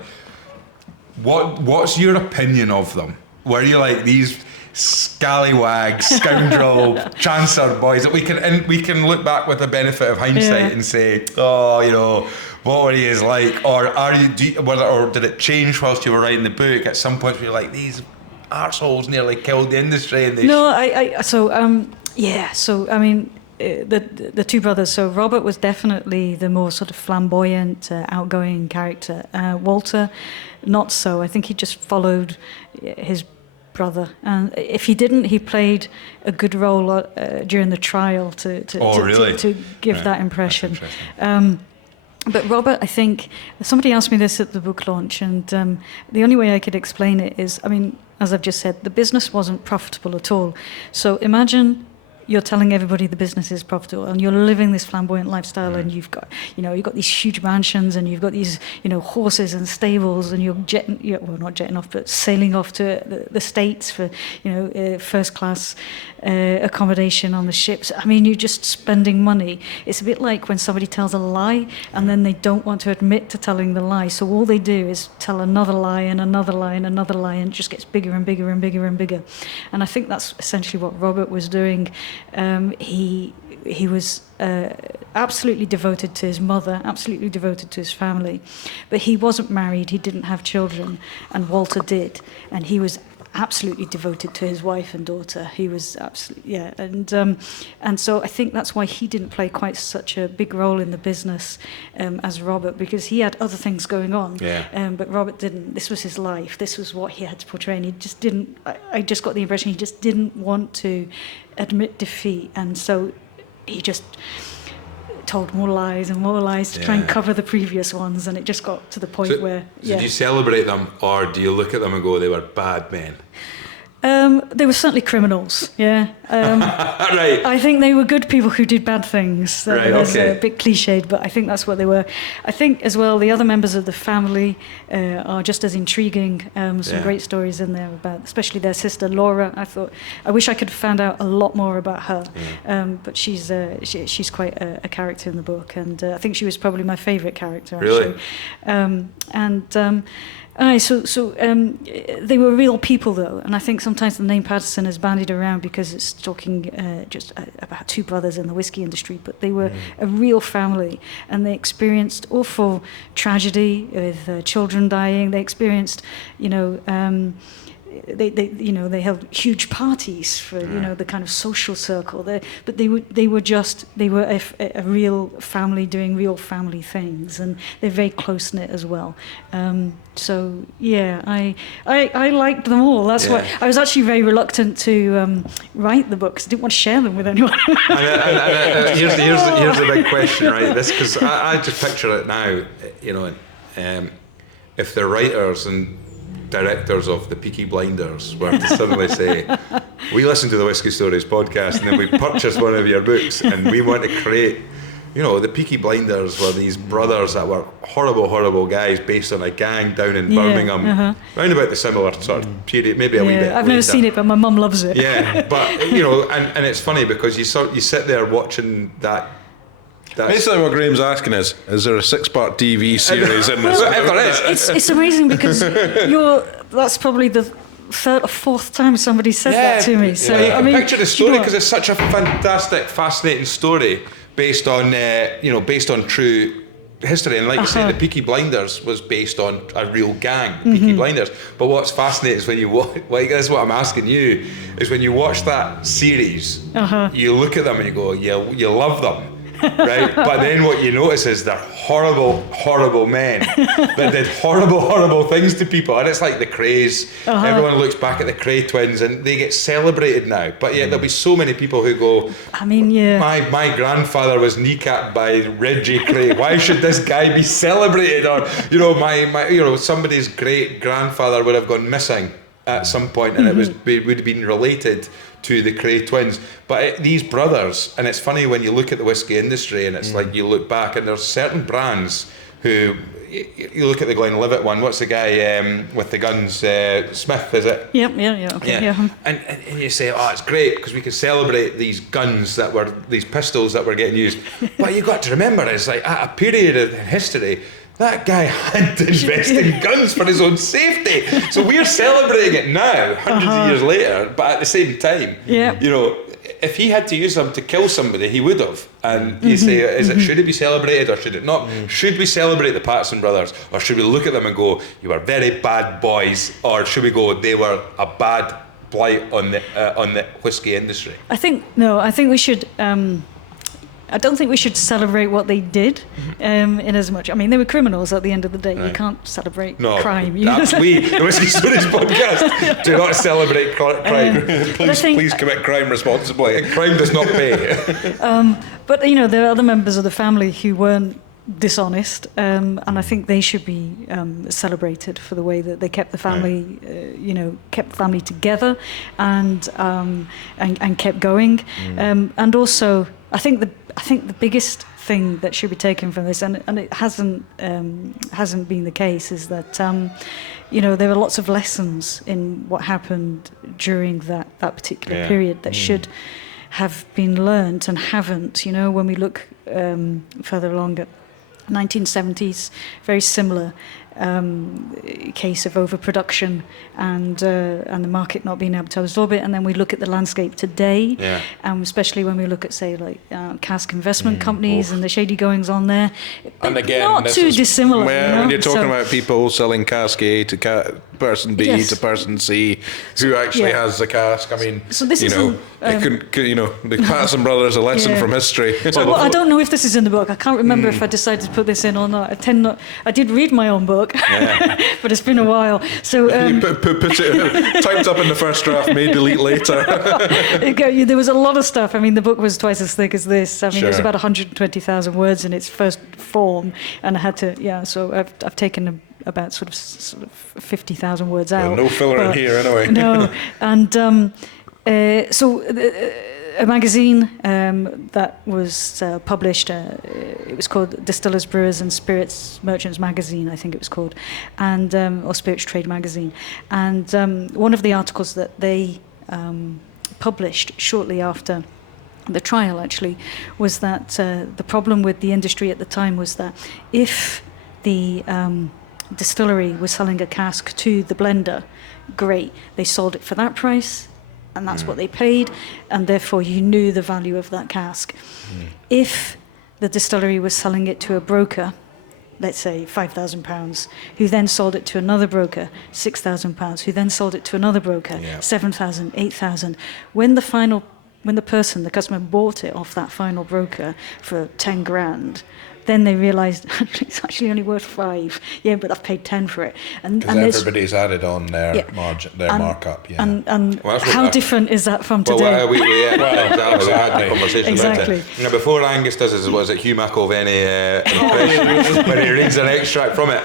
What's your opinion of them? Were you like these scallywag, scoundrel, chancer boys that we can look back with the benefit of hindsight and say, oh, you know, what were he is like, or or did it change whilst you were writing the book? At some point, you're like, these arseholes nearly killed the industry. And I mean, the two brothers. So Robert was definitely the more sort of flamboyant, outgoing character. Walter, not so. I think he just followed his brother, and if he didn't, he played a good role during the trial to give that impression. But Robert, I think somebody asked me this at the book launch, and the only way I could explain it is, I mean, as I've just said, the business wasn't profitable at all. So imagine you're telling everybody the business is profitable, and you're living this flamboyant lifestyle, and you've got these huge mansions, and you've got these, horses and stables, and not jetting off, but sailing off to the States for, first class accommodation on the ships. I mean, you're just spending money. It's a bit like when somebody tells a lie, and then they don't want to admit to telling the lie. So all they do is tell another lie and another lie and another lie, and it just gets bigger and bigger and bigger and bigger. And I think that's essentially what Robert was doing. He was absolutely devoted to his mother, absolutely devoted to his family, but he wasn't married, he didn't have children, and Walter did, and he was absolutely devoted to his wife and daughter. He was absolutely, and so I think that's why he didn't play quite such a big role in the business as Robert, because he had other things going on. But Robert didn't. This was his life. This was what he had to portray, and he just didn't. I just got the impression he just didn't want to admit defeat, and so he just told more lies to try and cover the previous ones, and it just got to the point where. So do you celebrate them, or do you look at them and go, they were bad men? They were certainly criminals, Right. I think they were good people who did bad things. That's a bit cliched, but I think that's what they were. I think as well the other members of the family are just as intriguing. Some great stories in there about, especially their sister Laura. I wish I could have found out a lot more about her, but she's quite a character in the book, and I think she was probably my favourite character. Actually. Really? So they were real people, though, and I think sometimes the name Pattison is bandied around because it's talking just about two brothers in the whiskey industry, but they were a real family, and they experienced awful tragedy with children dying. They experienced, they held huge parties for the kind of social circle. But they were a real family doing real family things, and they're very close knit as well. I liked them all. That's why I was actually very reluctant to write the books. I didn't want to share them with anyone. Here's the big question, right? This, because I just picture it now. If the writers and directors of the Peaky Blinders were to suddenly say, we listen to the Whiskey Stories podcast and then we purchase one of your books and we want to create, the Peaky Blinders were these brothers that were horrible guys based on a gang down in Birmingham, round about the similar sort of period, maybe a wee bit I've never seen it, but my mum loves it. But and it's funny because you sit there watching that. Basically what Graham's asking is there a 6-part TV series in this? If there is. It's amazing because that's probably the third or fourth time somebody said that to me. So I mean, picture the story because it's such a fantastic, fascinating story based on true history, and like you said, the Peaky Blinders was based on a real gang, Peaky Blinders. But what's fascinating is when you watch, this is what I'm asking you, is when you watch that series, you look at them and you go, you love them. right? But then what you notice is they're horrible, horrible men that did horrible, horrible things to people. And it's like the Crays. Everyone looks back at the Cray twins and they get celebrated now. But yet there'll be so many people who go, I mean, yeah. My grandfather was kneecapped by Reggie Cray. Why should this guy be celebrated? Or, you know, somebody's great grandfather would have gone missing at some point, and it would have been related to the Cray twins. But these brothers, and it's funny when you look at the whiskey industry, and it's like you look back, and there's certain brands who, you look at the Glenlivet one. What's the guy with the guns? Smith, is it? Yep, yeah. And you say, oh, it's great because we can celebrate these guns these pistols that were getting used. But you got to remember, it's like at a period in history, that guy had to invest in guns for his own safety. So we're celebrating it now, hundreds of years later, but at the same time, you know, if he had to use them to kill somebody, he would have. And you say, should it be celebrated or should it not? Should we celebrate the Pattison Brothers, or should we look at them and go, you were very bad boys, or should we go, they were a bad blight on the whiskey industry? I think we should. I don't think we should celebrate what they did, in as much. I mean, they were criminals at the end of the day. Right. You can't celebrate crime. We, the Whiskey Stories podcast, do not celebrate crime. Please commit crime responsibly. Crime does not pay. But, you know, there are other members of the family who weren't dishonest, and I think they should be celebrated for the way that they kept the family, kept the family together and kept going. And also, I think the biggest thing that should be taken from this, and it hasn't been the case, is that there are lots of lessons in what happened during that particular period that should have been learnt and haven't. You know, when we look further along at 1970s, very similar case of overproduction and the market not being able to absorb it. And then we look at the landscape today, especially when we look at, say, like cask investment companies and the shady goings on there. And again, not too dissimilar. When you're talking about people selling cask A to person B to person C, who actually has the cask. I mean, so this is the Pattison Brothers, a lesson from history. So, I don't know if this is in the book. I can't remember if I decided to put this in or not. I did read my own book, but it's been a while. So put it typed up in the first draft, may delete later. There was a lot of stuff. I mean, the book was twice as thick as this. I mean, it was about 120,000 words in its first form, and I had to. So I've taken about sort of 50,000 words out. No filler in here, anyway. No, and so a magazine that was published. It was called Distillers, Brewers and Spirits Merchants Magazine, I think it was called, and or Spirits Trade Magazine. And one of the articles that they published shortly after the trial, actually, was that the problem with the industry at the time was that if the distillery was selling a cask to the blender, great, they sold it for that price, and that's what they paid, and therefore you knew the value of that cask. If the distillery was selling it to a broker, let's say £5,000, who then sold it to another broker, £6,000, who then sold it to another broker, £7,000, £8,000, when the customer bought it off that final broker for 10 grand, then they realised it's actually only worth 5. Yeah, but I've paid 10 for it. And everybody's added on their margin, their markup. Yeah. And how different is that from today? We had the conversation exactly. about it. Now, before Angus does his, was it Hugh McIlvenney impression, when he reads an extract from it.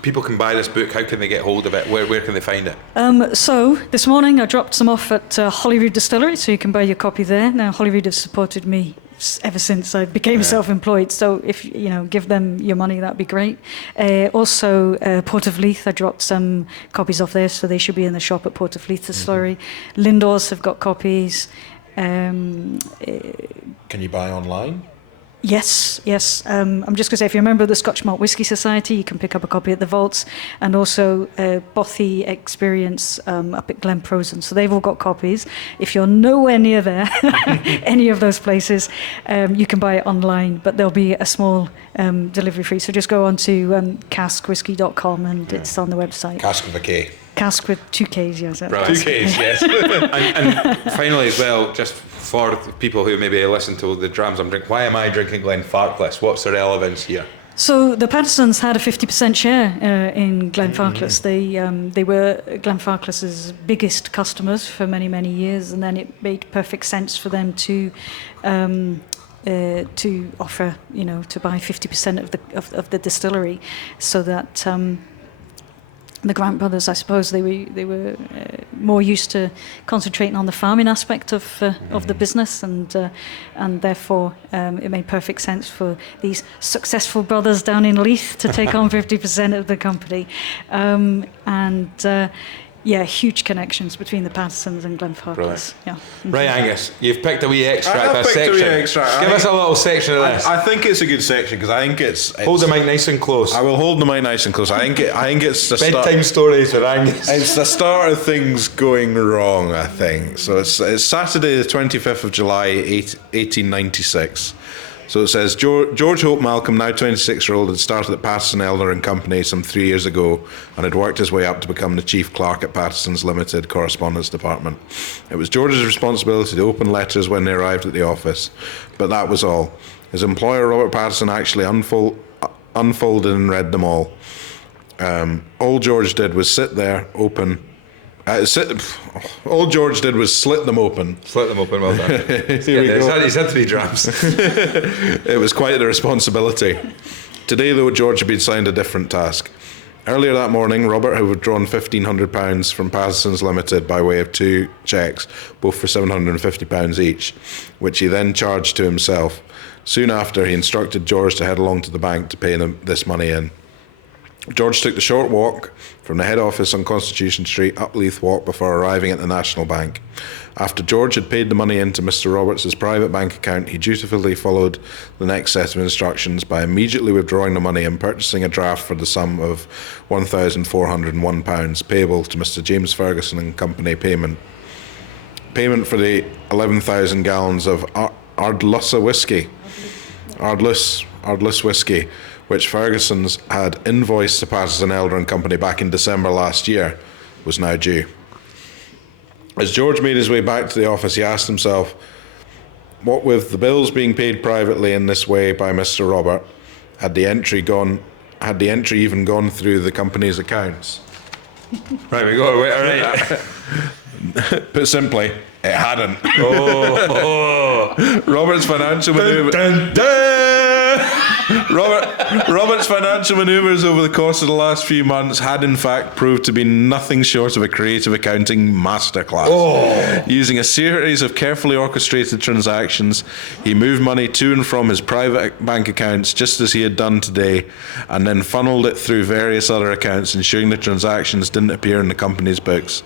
People can buy this book. How can they get hold of it? Where can they find it? So this morning I dropped some off at Holyrood Distillery, so you can buy your copy there. Now Holyrood have supported me ever since I became self-employed, so if give them your money, that'd be great. Also Port of Leith, I dropped some copies off there, so they should be in the shop at Port of Leith Distillery. Lindors have got copies. Can you buy online? Yes. I'm just going to say, if you're a member of the Scotch Malt Whisky Society, you can pick up a copy at the vaults, and also Bothy Experience up at Glen Prosen. So they've all got copies. If you're nowhere near there, any of those places, you can buy it online, but there'll be a small delivery fee. So just go on to caskwhisky.com and it's on the website. Cask with a K. cask with 2 Ks, yes. Right. 2 Ks, yes. and finally as well, just for people who maybe listen to the drams I'm drinking, why am I drinking Glenfarclas? What's the relevance here? So the Pattisons had a 50% share in Glenfarclas. They were Glenfarclas's biggest customers for many, many years, and then it made perfect sense for them to offer, to buy 50% of the distillery, so that the Grant brothers, I suppose, they were more used to concentrating on the farming aspect of the business, and therefore it made perfect sense for these successful brothers down in Leith to take on 50% of the company, huge connections between the Pattisons and Glenfarclas. Yeah. Right, Angus, you've picked a wee extract. Give us a little section of this. I think it's a good section because I think it's hold the mic nice and close. I will hold the mic nice and close. I think it's the bedtime stories with Angus. It's the start of things going wrong, I think. So it's Saturday, the 25th of July, 1896. So it says, George Hope Malcolm, now 26-year-old, had started at Pattison Elder and Company some 3 years ago and had worked his way up to become the chief clerk at Pattison's Limited Correspondence Department. It was George's responsibility to open letters when they arrived at the office, but that was all. His employer, Robert Pattison, actually unfolded and read them all. All George did was sit there, open... all George did was slit them open. Slit them open, well done. He's had 3 drams. It was quite the responsibility. Today, though, George had been assigned a different task. Earlier that morning, Robert had withdrawn £1,500 from Pattison's Limited by way of 2 cheques, both for £750 each, which he then charged to himself. Soon after, he instructed George to head along to the bank to pay this money in. George took the short walk from the head office on Constitution Street up Leith Walk before arriving at the National Bank. After George had paid the money into Mr. Roberts' private bank account, he dutifully followed the next set of instructions by immediately withdrawing the money and purchasing a draft for the sum of £1,401 payable to Mr. James Ferguson and Company payment for the 11,000 gallons of Ardluss whisky, which Ferguson's had invoiced to Pattison Elder and Company back in December last year, was now due. As George made his way back to the office, he asked himself, what with the bills being paid privately in this way by Mr. Robert, had the entry even gone through the company's accounts? Right, we go. Wait, all right. Put simply, it hadn't. Oh. Robert's financial maneuver. Robert's financial manoeuvres over the course of the last few months had in fact proved to be nothing short of a creative accounting masterclass. Using a series of carefully orchestrated transactions, he moved money to and from his private bank accounts just as he had done today, and then funneled it through various other accounts, ensuring the transactions didn't appear in the company's books.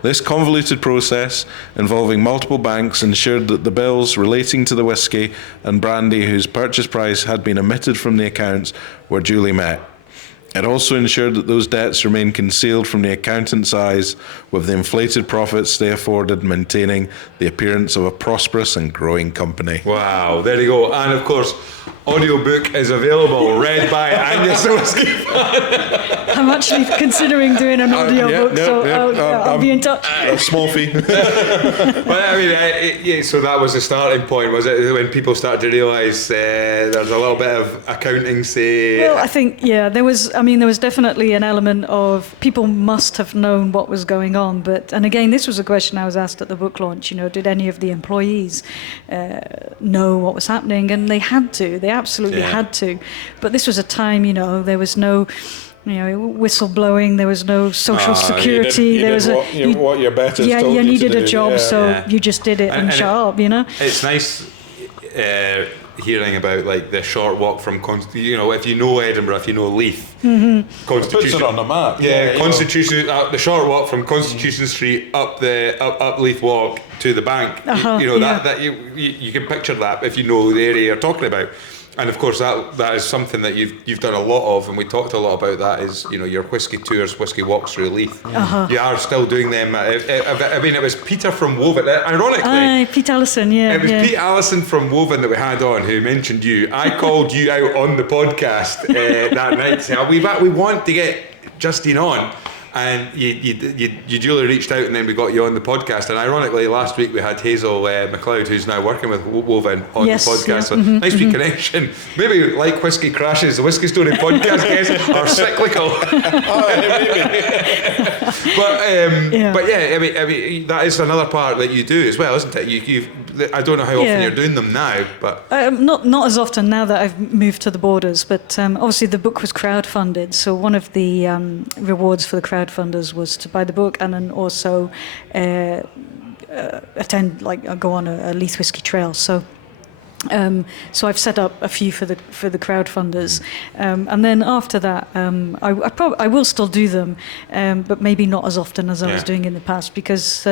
This convoluted process, involving multiple banks, ensured that the bills relating to the whisky and brandy whose purchase price had been omitted from the accounts were duly met. It also ensured that those debts remained concealed from the accountant's eyes, with the inflated profits they afforded maintaining the appearance of a prosperous and growing company. Wow, there you go. And of course, audiobook is available, read by Angus the Whisky Fan. I'm actually considering doing an audiobook, I'll be in touch. A small fee. Well, I mean, so that was the starting point, was it? When people started to realise there's a little bit of accounting, say... Well, I think, there was definitely an element of people must have known what was going on, and again, this was a question I was asked at the book launch, did any of the employees know what was happening? And they had to, they absolutely had to. But this was a time, there was no... whistle blowing. There was no social security. What your betters told you needed to a job, you just did it and shut up. It's nice hearing about like the short walk from if you know Edinburgh, if you know Leith, Constitution. It puts it on the map. Constitution. The short walk from Constitution Street up Leith Walk to the bank. That you can picture that if you know the area you're talking about. And of course, that is something that you've done a lot of, and we talked a lot about that. Is your whisky tours, whisky walks through Leith. You are still doing them. I mean, it was Peter from Woven. Ironically, Pete Allison. It was Pete Allison from Woven that we had on, who mentioned you. I called you out on the podcast that night, saying we want to get Justine on. and you duly reached out, and then we got you on the podcast. And ironically, last week we had Hazel McLeod, who's now working with Woven, on the podcast. Yeah. So nice wee connection. Maybe like Whiskey Crashes, the Whiskey Story podcast guests are cyclical. But yeah, I mean, that is another part that you do as well, isn't it? I don't know how often you're doing them now, but not as often now that I've moved to the Borders. But obviously the book was crowdfunded, so one of the rewards for the crowdfunders was to buy the book and then also go on a Leith Whisky Trail. So I've set up a few for the crowdfunders, and then after that, I will still do them, but maybe not as often as I was doing in the past, because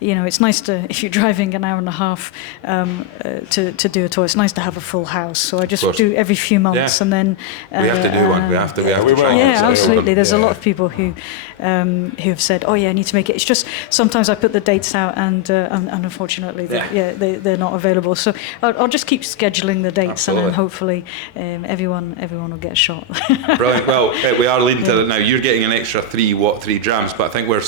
it's nice to, if you're driving an hour and a half to do a tour, it's nice to have a full house. So I just do every few months, and then we have to do one. We have to try. Yeah, absolutely. There's a lot of people who have said, "Oh yeah, I need to make it." It's just sometimes I put the dates out, and unfortunately, they're not available. So I'll just keep scheduling the dates. Absolutely. And then hopefully everyone will get a shot. Brilliant. Well, we are leading to it now. You're getting an extra 3 drams, but I think we're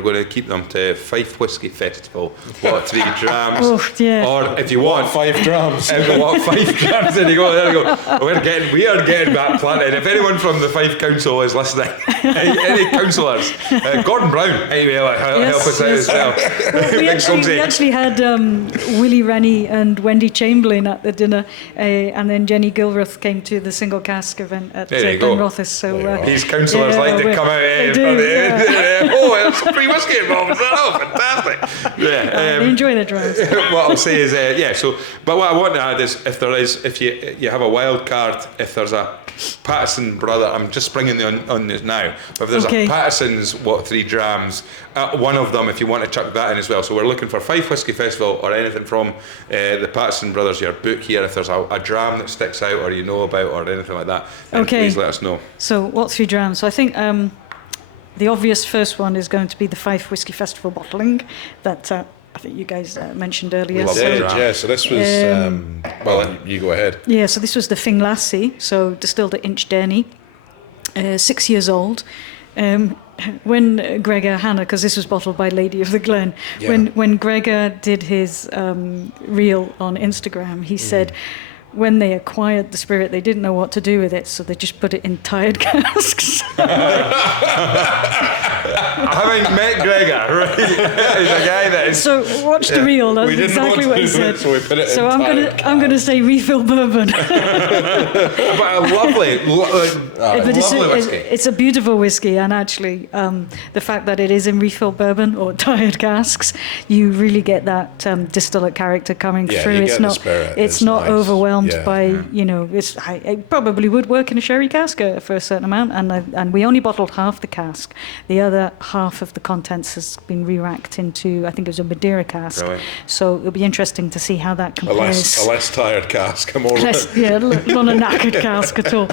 going to keep them to Fife Whisky Festival. 3 drams. Oh, yeah. Or if you want 5 drams. 5 drams. There you go. We are getting that planted. If anyone from the Fife Council is listening, any councillors, Gordon Brown, anyway, help us out as well. We actually had Willie Rennie and Wendy Chamberlain at the dinner, and then Jenny Gilruth came to the single cask event at Glenrothes. So these councillors like to come out here. There's some free whiskey involved. Fantastic. They enjoy the drums. What I'll say is, but what I want to add is, if you have a wild card, if there's a Pattison brother, I'm just springing on this now, but if there's a Pattison's 3 drams, one of them, if you want to chuck that in as well. So we're looking for Fife Whisky Festival or anything from the Pattison Brothers, your book here. If there's a dram that sticks out or you know about or anything like that, then please let us know. So what 3 drams? So I think the obvious first one is going to be the Fife Whisky Festival bottling that I think you guys mentioned earlier. So this was you go ahead. Yeah, so this was the Finglassie, so distilled at Inchdenny, 6 years old. When Gregor Hanna, because this was bottled by Lady of the Glen, when Gregor did his reel on Instagram, he said when they acquired the spirit, they didn't know what to do with it, so they just put it in tired casks. Having met Gregor, right? He's a guy that is... So watch the reel. That's exactly what he said. So we put it so I'm going to say refill bourbon. But a lovely whiskey. It's a beautiful whiskey, and actually, the fact that it is in refill bourbon or tired casks, you really get that distillate character coming through. It's not overwhelmed by it probably would work in a sherry cask for a certain amount, and we only bottled half the cask. The other half of the contents has been re-racked into, I think it was a Madeira cask. Right. So it'll be interesting to see how that compares. A less tired cask, more not a knackered cask at all.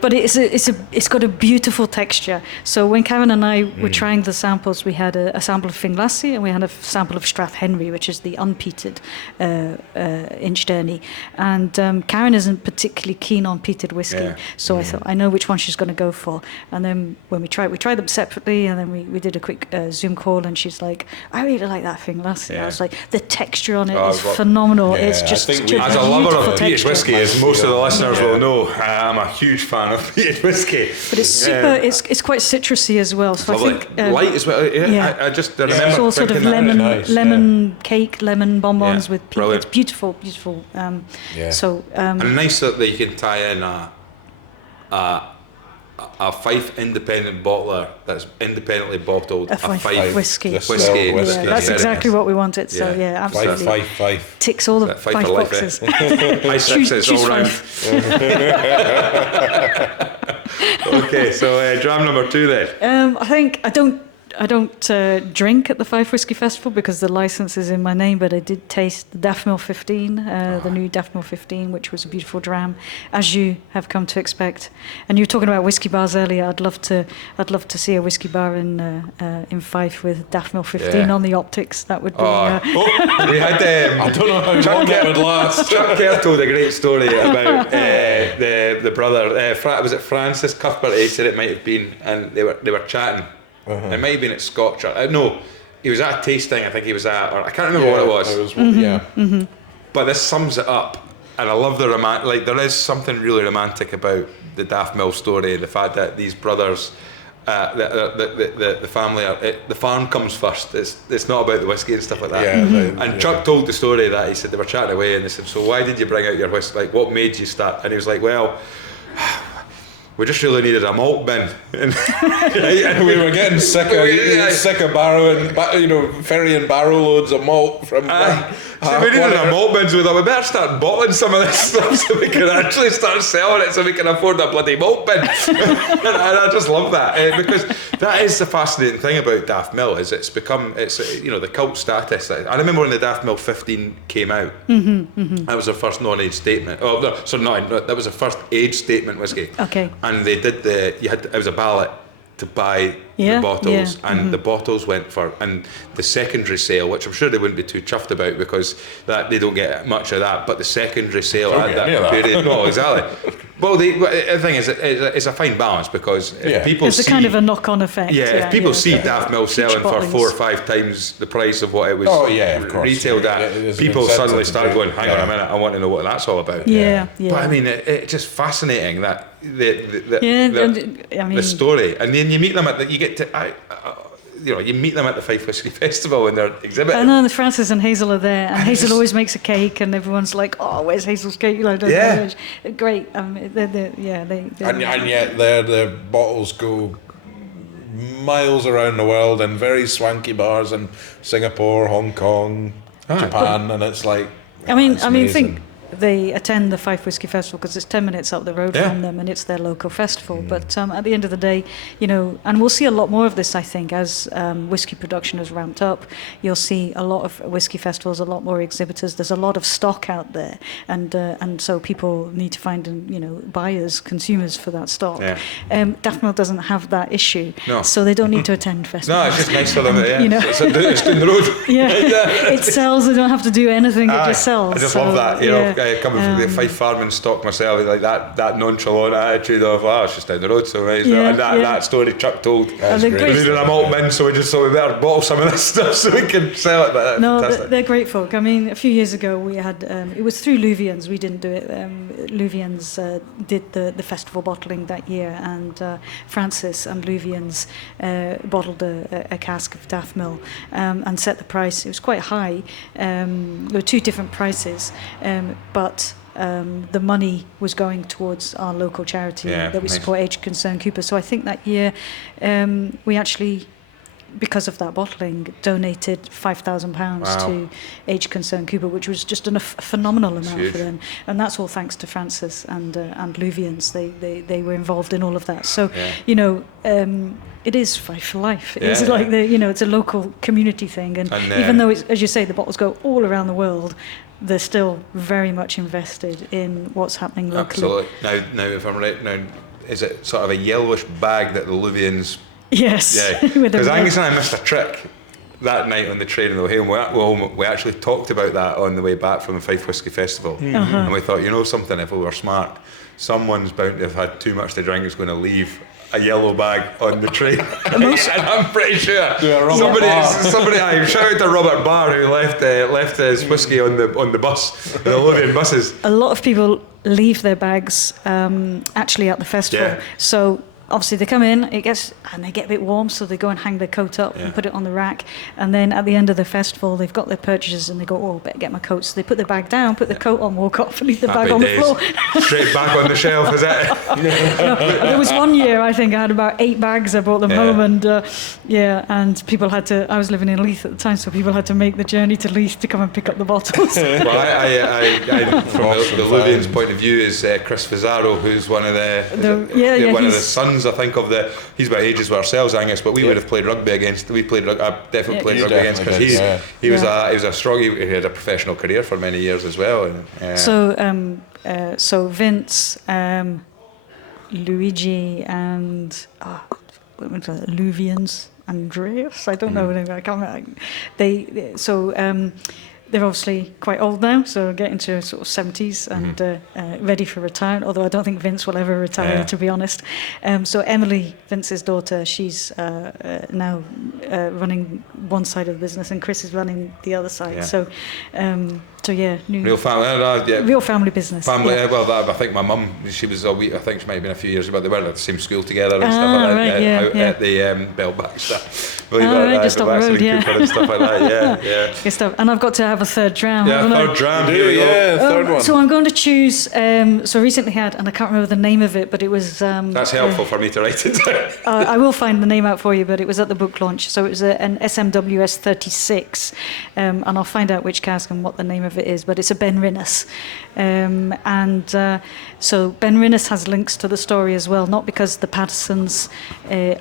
But it's got a beautiful texture. So when Karen and I were trying the samples, we had a sample of Finglassie and we had a sample of Strathhenry, which is the unpeated Inchdenny. And Karen isn't particularly keen on peated whiskey, so I thought, I know which one she's going to go for. And then when we tried them separately, and then we did a quick Zoom call, and she's like, I really like that Finglassie. Yeah. I was like, the texture on it is phenomenal. Yeah, it's just as a lover of peated whiskey, as most of the listeners will know, I'm a huge fan of peated whiskey. But it's super. It's quite citrusy as well. So I think light as well. Yeah. I just remember it's all sort of lemon cake, lemon bonbons with peat. It's beautiful. So and nice that you can tie in a Fife independent bottler that's independently bottled a Fife whiskey. That's exactly what we wanted. So absolutely. Fife ticks all the Fife boxes. My sixes all round. Okay, so dram number 2 then. I think I don't drink at the Fife Whisky Festival because the license is in my name, but I did taste the Daffmill 15, the new Daffmill 15, which was a beautiful dram, as you have come to expect. And you were talking about whiskey bars earlier. I'd love to see a whiskey bar in Fife with Daffmill 15 on the optics. That would be. We had. I don't know how long that would last. Chuck Kerr told a great story about the brother. Was it Francis Cuthbert? He said it might have been, and they were chatting. It might have been at Scotch. No, he was at a tasting. I think he was at, or I can't remember what it was. But this sums it up. And I love the there is something really romantic about the Daft Mill story, the fact that these brothers, the family, the farm comes first. It's not about the whiskey and stuff like that. Chuck told the story that he said they were chatting away and they said, so why did you bring out your whiskey? Like, what made you start? And he was like, well, we just really needed a malt bin. And we were getting sick of borrowing, ferrying barrow loads of malt from. So we needed a malt bin, so we thought we better start bottling some of this stuff so we can actually start selling it, so we can afford a bloody malt bin. And I just love that because that is the fascinating thing about Daft Mill is it's the cult status. I remember when the Daft Mill 15 came out. That was their first non-age statement. Oh no, sorry, that was the first age statement whiskey. Okay. And they did it was a ballot to buy the bottles, and the bottles went for, and the secondary sale, which I'm sure they wouldn't be too chuffed about because that they don't get much of that, but the secondary sale at that period, no, exactly. Well, the thing is, it's a fine balance because if people it's a kind of a knock-on effect. If people see Daft Mill selling for 4 or 5 times the price of what it was retailed at, people suddenly start going, hang on a minute, I want to know what that's all about. But I mean, it's just fascinating that the story, and then you meet them you meet them at the Fife Whisky Festival and they're exhibiting. I know, Francis and Hazel are there, and Hazel always makes a cake, and everyone's like, "Oh, where's Hazel's cake?" Great. And yet their bottles go miles around the world in very swanky bars in Singapore, Hong Kong, Japan, and it's like. I mean, think. They attend the Fife Whisky Festival because it's 10 minutes up the road from them, and it's their local festival. But at the end of the day, and we'll see a lot more of this, I think, as whiskey production has ramped up. You'll see a lot of whiskey festivals, a lot more exhibitors. There's a lot of stock out there, and so people need to find buyers, consumers for that stock. Daft Mill doesn't have that issue, so they don't need to attend festivals. No, it's just nice for them. It's down the road. It sells. They don't have to do anything. It just sells. I just love that. Coming from the Fife farming stock myself, like that nonchalant attitude of it's just down the road, so right. And that story Chuck told. We needed a malt bin, so we better bottle some of this stuff so we can sell it. But they're great folk. I mean, a few years ago we had it was through Luvians. We didn't do it. Luvians did the festival bottling that year, and Francis and Luvians bottled a cask of Daft Mill and set the price. It was quite high. There were 2 different prices. But the money was going towards our local charity that we support, Age Concerned Cooper. So I think that year we actually, because of that bottling, donated £5,000 to Age Concerned Cooper, which was just a phenomenal amount for them. And that's all thanks to Francis and Luvians. They were involved in all of that. So, it is Fife for life. It's like it's a local community thing. And even though, as you say, the bottles go all around the world, they're still very much invested in what's happening locally. Absolutely. Now, if I'm right, is it sort of a yellowish bag that the Luvians? Yes. Yeah. Because Angus and I missed a trick that night on the train on the way home. We actually talked about that on the way back from the Fife Whisky Festival, and we thought, something, if we were smart, someone's bound to have had too much to drink is going to leave a yellow bag on the train. And I'm pretty sure somebody shout out to Robert Barr who left his whiskey on the bus, the Lothian buses. A lot of people leave their bags actually at the festival. So obviously they come in, and they get a bit warm, so they go and hang their coat up and put it on the rack, and then at the end of the festival they've got their purchases and they go, better get my coat, so they put their bag down, put their coat on, walk off and leave the bag on the floor. Straight back on the shelf, is it? There was one year I think I had about 8 bags. I brought them home, and and people had to, I was living in Leith at the time, so people had to make the journey to Leith to come and pick up the bottles. Well, I from the Luvians' point of view is Chris Fazaro, who's one of the sons, I think, he's about ages with ourselves, Angus, but we would have played rugby against. I definitely played rugby against Chris. He was a strong. He had a professional career for many years as well. So Vince, Luigi, and Luvians, Andreas. I don't know. I can't remember. they're obviously quite old now, so getting to sort of 70s and ready for retirement, although I don't think Vince will ever retire, to be honest. So Emily, Vince's daughter, she's now running one side of the business, and Chris is running the other side. So real family, real family business. Well, I think my mum, she was I think she might have been a few years ago, but they went at the same school together and stuff like that. At the Bellback stuff. Just up the road, and stuff like that. Good stuff. And I've got to have a third dram. Third dram. Third one. So I'm going to choose. So recently had, and I can't remember the name of it, but it was. That's helpful for me to write it down. I will find the name out for you, but it was at the book launch. So it was an SMWS 36, and I'll find out which cask and what the name of it is. But it's a Ben Rinnes, so Ben Rinnes has links to the story as well, not because the Pattisons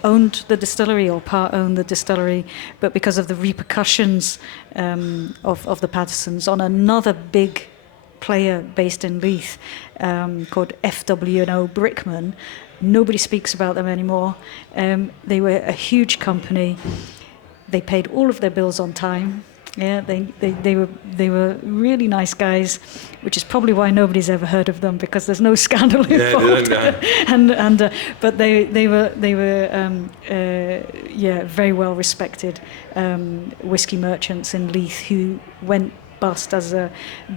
owned the distillery or part-owned the distillery, but because of the repercussions of the Pattisons on another big player based in Leith called FW&O Brickman. Nobody speaks about them anymore. They were a huge company. They paid all of their bills on time. Yeah, they were really nice guys, which is probably why nobody's ever heard of them, because there's no scandal involved. But they were very well respected whiskey merchants in Leith who went bust as a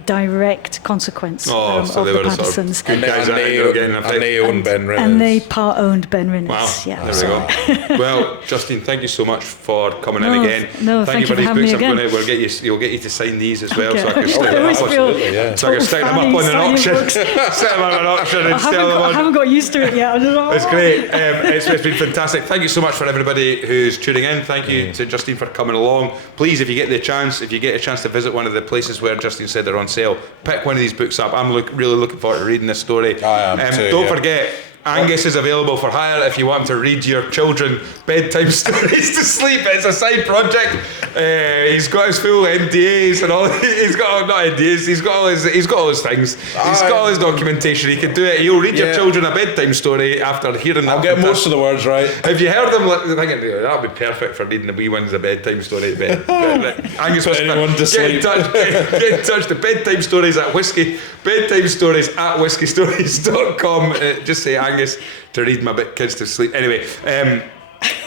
direct consequence of the Pattisons. And they owned Ben Rinnes. And they part-owned Ben Rinnes. Wow, yeah, there we go. Well, Justine, thank you so much for coming in again. No, thank you for having me again. You'll get you to sign these as well, okay. so I can stick them up on an auction. Stick them on an auction and sell them on. I haven't got used to it yet. It's great. It's been fantastic. Thank you so much for everybody who's tuning in. Thank you to Justine for coming along. Please, if you get a chance to visit one of the places where Justine said they're on sale, pick one of these books up. I'm really looking forward to reading this story. I am too, don't forget, Angus is available for hire if you want to read your children bedtime stories to sleep. It's a side project. He's got his full NDAs and all. He's got not NDAs. He's got all his things. He's got all his documentation. He can do it. He'll read your children a bedtime story after hearing that. I'll get most of the words right. Have you heard them? Thinking that would be perfect for reading the wee ones a bedtime story at bed. Angus, put anyone to sleep. Get in touch. The bedtime stories at whiskeystories@whiskeystories.com. Just say Angus to read my kids to sleep. Anyway,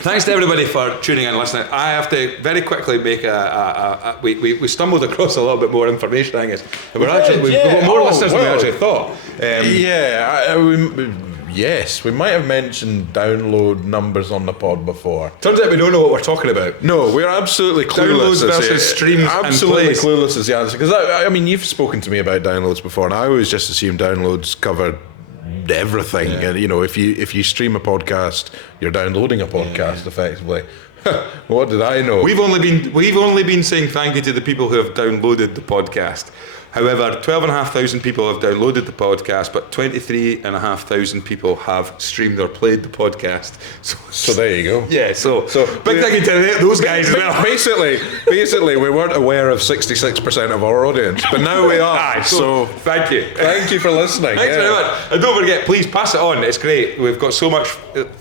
thanks to everybody for tuning in and listening. I have to very quickly make we stumbled across a little bit more information, Angus. We've got more listeners than we actually thought. Yes, we might have mentioned download numbers on the pod before. Turns out we don't know what we're talking about. No, we're absolutely clueless. Downloads versus streams absolutely and plays. Clueless is the answer. Because I mean, you've spoken to me about downloads before, and I always just assumed downloads covered everything. And if you stream a podcast, you're downloading a podcast effectively. What did I know? We've only been saying thank you to the people who have downloaded the podcast. However, 12,500 people have downloaded the podcast, but 23,500 people have streamed or played the podcast. So there you go. Yeah, so big thank you to those guys as well. Basically, we weren't aware of 66% of our audience, but now we are. So thank you. Thank you for listening. Thanks very much. And don't forget, please pass it on. It's great. We've got so much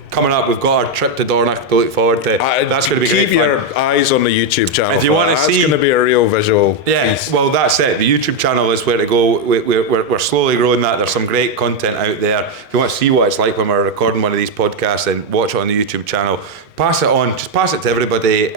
coming up. We've got our trip to Dornoch to look forward to. That's going to be great. Keep your eyes on the YouTube channel. If you want to see, that's going to be a real visual. Yes, well, that's it. The YouTube channel is where to go. We're slowly growing that. There's some great content out there. If you want to see what it's like when we're recording one of these podcasts, then watch it on the YouTube channel. Pass it on. Just pass it to everybody.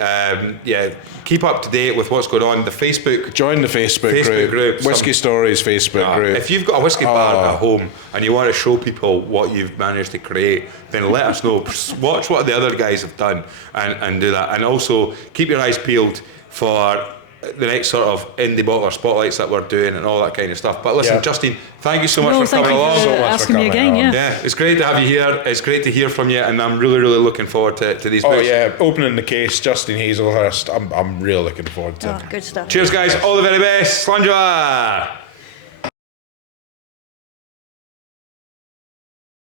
Keep up to date with what's going on. The Facebook. Join the Facebook group. Whiskey Stories Facebook group. If you've got a whiskey bar at home and you want to show people what you've managed to create, then let us know. Watch what the other guys have done and do that. And also keep your eyes peeled for the next sort of indie bottler spotlights that we're doing and all that kind of stuff. But listen, Justine, thank you so much for coming along. Thank you for asking me again. Yeah, it's great to have you here. It's great to hear from you, and I'm really, really looking forward to these books. Oh yeah, opening the case, Justine Hazlehurst. I'm really looking forward to it. Good stuff. Cheers, guys. All the very best. Slàinte mhath.